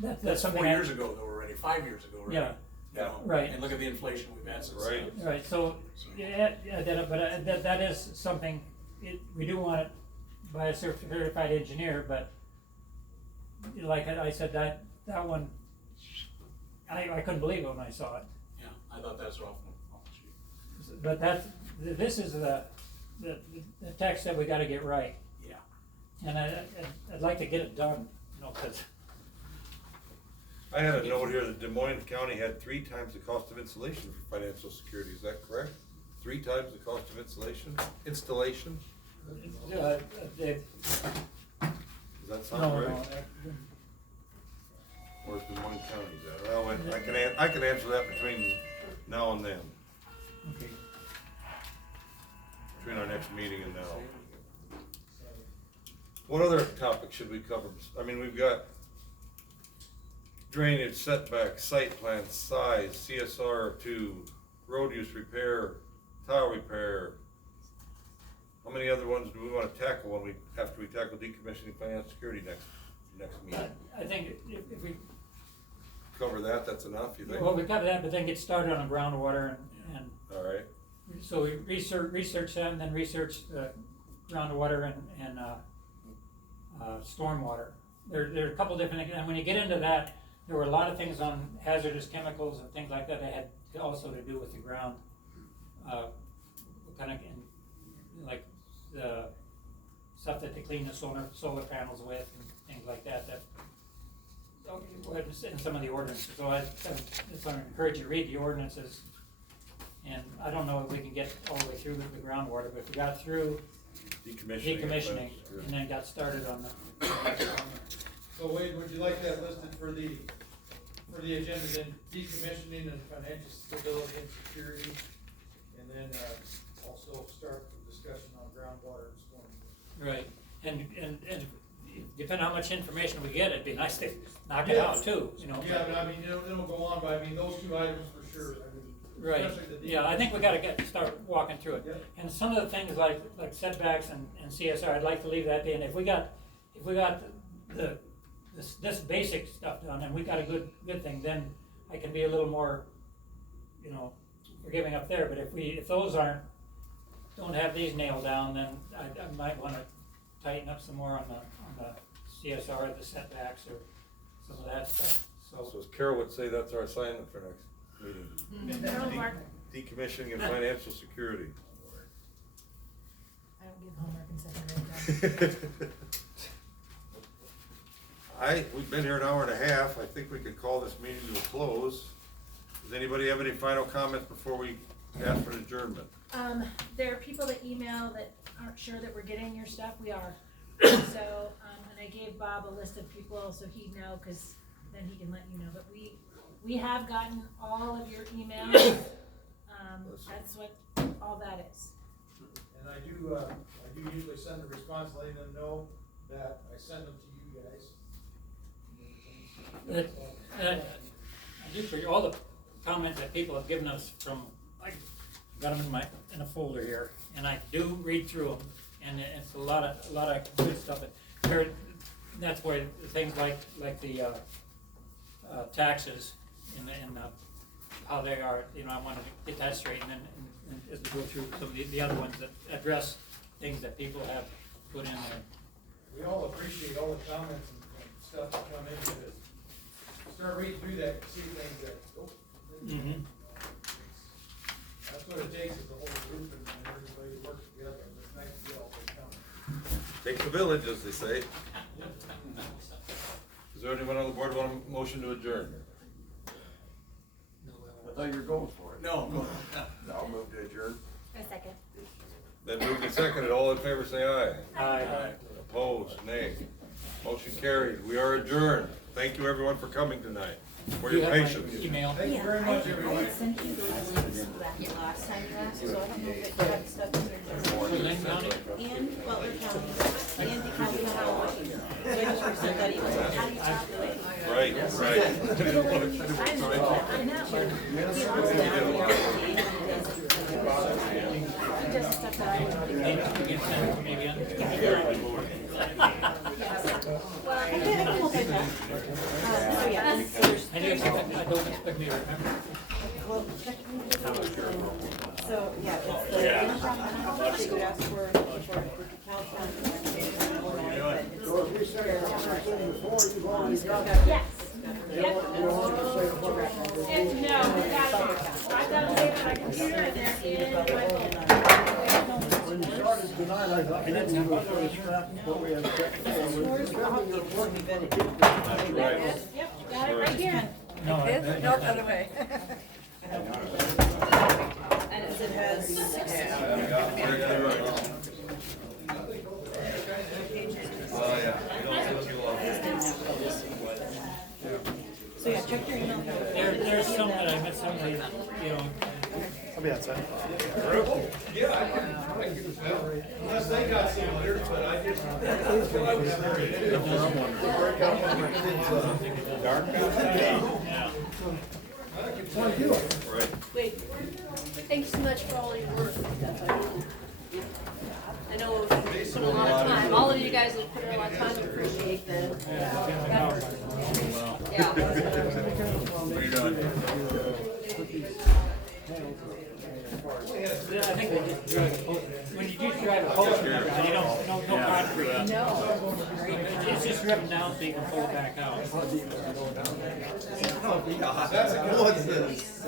that's That's something. 4 years ago though already, 5 years ago already. Yeah. You know, Right. And look at the inflation we've had since Right. then. Right, so, that is something, we do want it by a certified engineer, but like I said, that one, I couldn't believe it when I saw it. Yeah, I thought that's awful cheap. But this is the text that we gotta get right, Yeah. and I'd like to get it done, you know, cause, I had a note here that Des Moines County had 3 times the cost of insulation for financial security, is that correct? 3 times the cost of installation? they, Does that sound no, right? Where's Des Moines County's at? Well, I can answer that between now and then, okay. between our next meeting and now. What other topic should we cover? I mean, we've got drainage, setback, site plan, size, CSR2, road use repair, tile repair. How many other ones do we wanna tackle after we tackle decommissioning financial security next meeting? I think if we, Cover that, that's enough, you think? well, we cover that, but then get started on the groundwater and Alright, so we research that, and then research the groundwater and stormwater. There are a couple different things, and when you get into that, there were a lot of things on hazardous chemicals and things like that had also to do with the ground. Kind of, like the stuff that they clean the solar panels with and things like that, in some of the ordinances. So I just want to encourage you to read the ordinances. And I don't know if we can get all the way through the groundwater, but if we got through decommissioning and then got started on the. So Wade, would you like that listed for the agenda then, decommissioning and financial stability and security? And then, also start the discussion on groundwater and stormwater. Right, and depending on how much information we get, it'd be nice to knock it out too, you know. Yeah, but I mean, it'll go on, but I mean, those 2 items for sure, I mean. Right, especially the yeah, I think we gotta start walking through it. Yep. And some of the things like setbacks and CSR, I'd like to leave that in. If we got this basic stuff done, and we got a good thing, then I can be a little more, you know, forgiving up there. But if those aren't don't have these nailed down, then I might wanna tighten up some more on the CSR, the setbacks, or some of that stuff, So as Carol would say, that's our assignment for next meeting. No, Mark, Decommissioning and financial security. I don't give homework in second grade. We've been here an hour and a half, I think we could call this meeting to a close. Does anybody have any final comments before we ask for an adjournment? There are people that email that aren't sure that we're getting your stuff, we are. So, and I gave Bob a list of people so he'd know, cause then he can let you know, but we have gotten all of your emails. That's what all that is. And I do usually send a response letting them know that I send them to you guys. I do for all the comments that people have given us from, I got them in a folder here, and I do read through them, and it's a lot of good stuff. That's where things like the taxes and how they are, I wanted to get that straight, and then as we go through some of the other ones that address things that people have put in there. We all appreciate all the comments and stuff that come in, because start reading through that, and see things that, that's what it takes, is the whole group and everybody to work together, and it's nice to see all they come. Takes a village, as they say. Is there anyone on the board want a motion to adjourn? I thought you were going for it. No, go I'll move to adjourn. A second. Then moved and seconded, all in favor say aye. Aye. Opposed, nay. Motion carried, we are adjourned. Thank you everyone for coming tonight, for your patience. Email. Thank you very much, everybody. sent you those links last time you asked, so I don't know if it had stuff in there. Lynn County? And Butler County, and DeKalb County. So I just resent that email. How do you calculate? Right, right. I know. Just stuff that I would. You can send it to me again? Well, I can multitask. So yeah, there's I don't expect me to remember. well, so yeah, it's the income that you would ask for DeKalb County. So if we say a hundred before, you've already got yes. Yep. you don't want to say a hundred. And no, we got it. I've got them on my computer and they're in my phone. When you started tonight, I thought maybe we were first draft, but we had Yep, got it right here. No, No, the other way. And it has 6. So yeah, check your email. there's some that I missed, some that, I'll be outside. Unless they got some letters, but I just. Wait, thanks so much for all your work. I know you put a lot of time, all of you guys have put a lot of time, to appreciate that. Yeah. What are you doing? I think they just drive a post, when you just drive a post, you don't, no concrete. No. It's just driven down so you can pull it back out. What's this?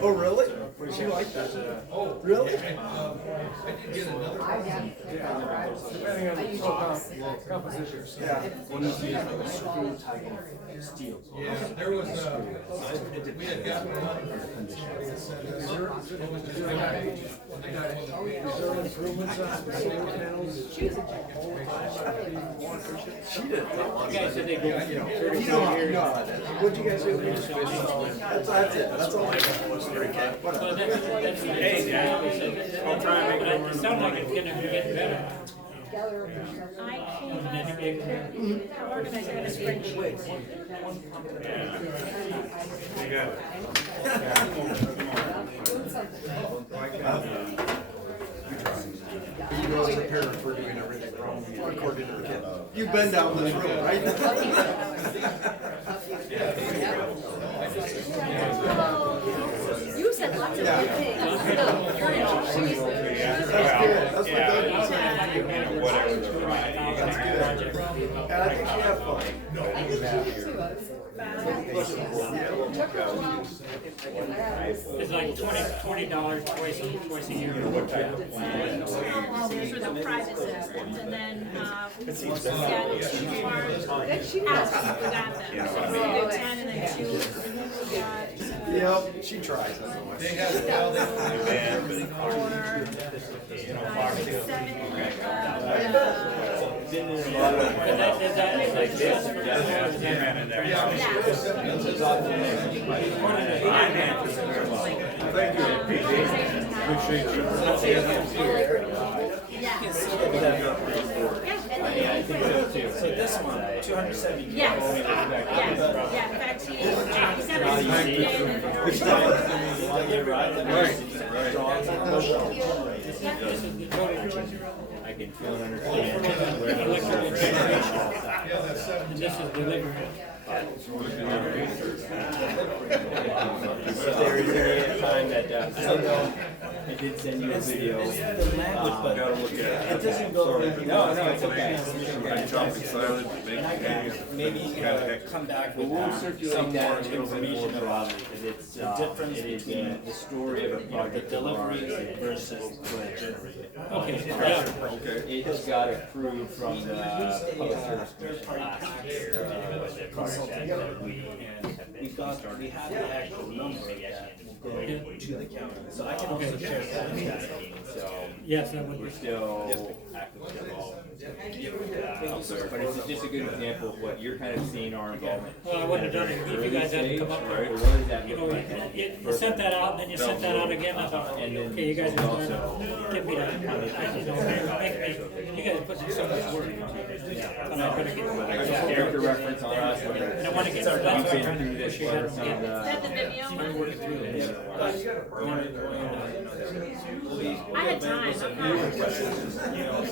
Oh, really? Would you like that? Oh, really? I did get another. Depending on composition. Yeah. One of these like a screw type of steel. Yeah, there was, we had gotten one. Somebody had sent us. What was the I got it. Is there improvements on the solar panels? She did that You one. guys said they go, 34 You know years. how that is. What'd you guys do? That's it, that's all I got was 30K. Well, that's what they said. I'll try and make it, it sounds like it's gonna get better. I can, organize it in a spreadsheet. You guys prepare for doing everything wrong. You've been down this road, right? You said lots of good things. No, you're in. That's good, that's what that's good. And I think she had fun. It's like $20 twice a year. Those are the private citizens, and then, yeah, the two farms, we got them. So we do 10 and then 2, and then we got, Yep, she tries. They have, Thank you. Appreciate you. Yeah, I think so too. So this one, 270. Yes, yeah, in fact, he said it was I can feel and understand Electrical generation. And this is delivery. If there is any time that, I did send you a video. The language, but Gotta look at it. it doesn't go. No, it's okay. I'm chopping silent, Maybe come back with We'll some circulate that more information broadly, because it's, The difference it is between the story of a the project. delivery versus what generated. Okay, yeah. Okay. It just got approved from the Public Service Commission last year, was a project that we have been started. We have the actual number that will go to the county, so I can also share that. So, Yes, that would we're be. still actively involved. But it's just a good example of what you're kind of seeing our involvement. Well, I wouldn't have done it if you guys hadn't come up with it. What does that You look know, like? you sent that out, and then you sent that out again, I thought, And then okay, you guys are also- gonna give me that, you guys put in so much work. And I'm gonna get. Character reference on us. And I wanna get We've started. been through this for some, is that the video one? I had time, I'm not.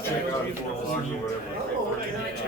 Check out 4 o'clock or whatever.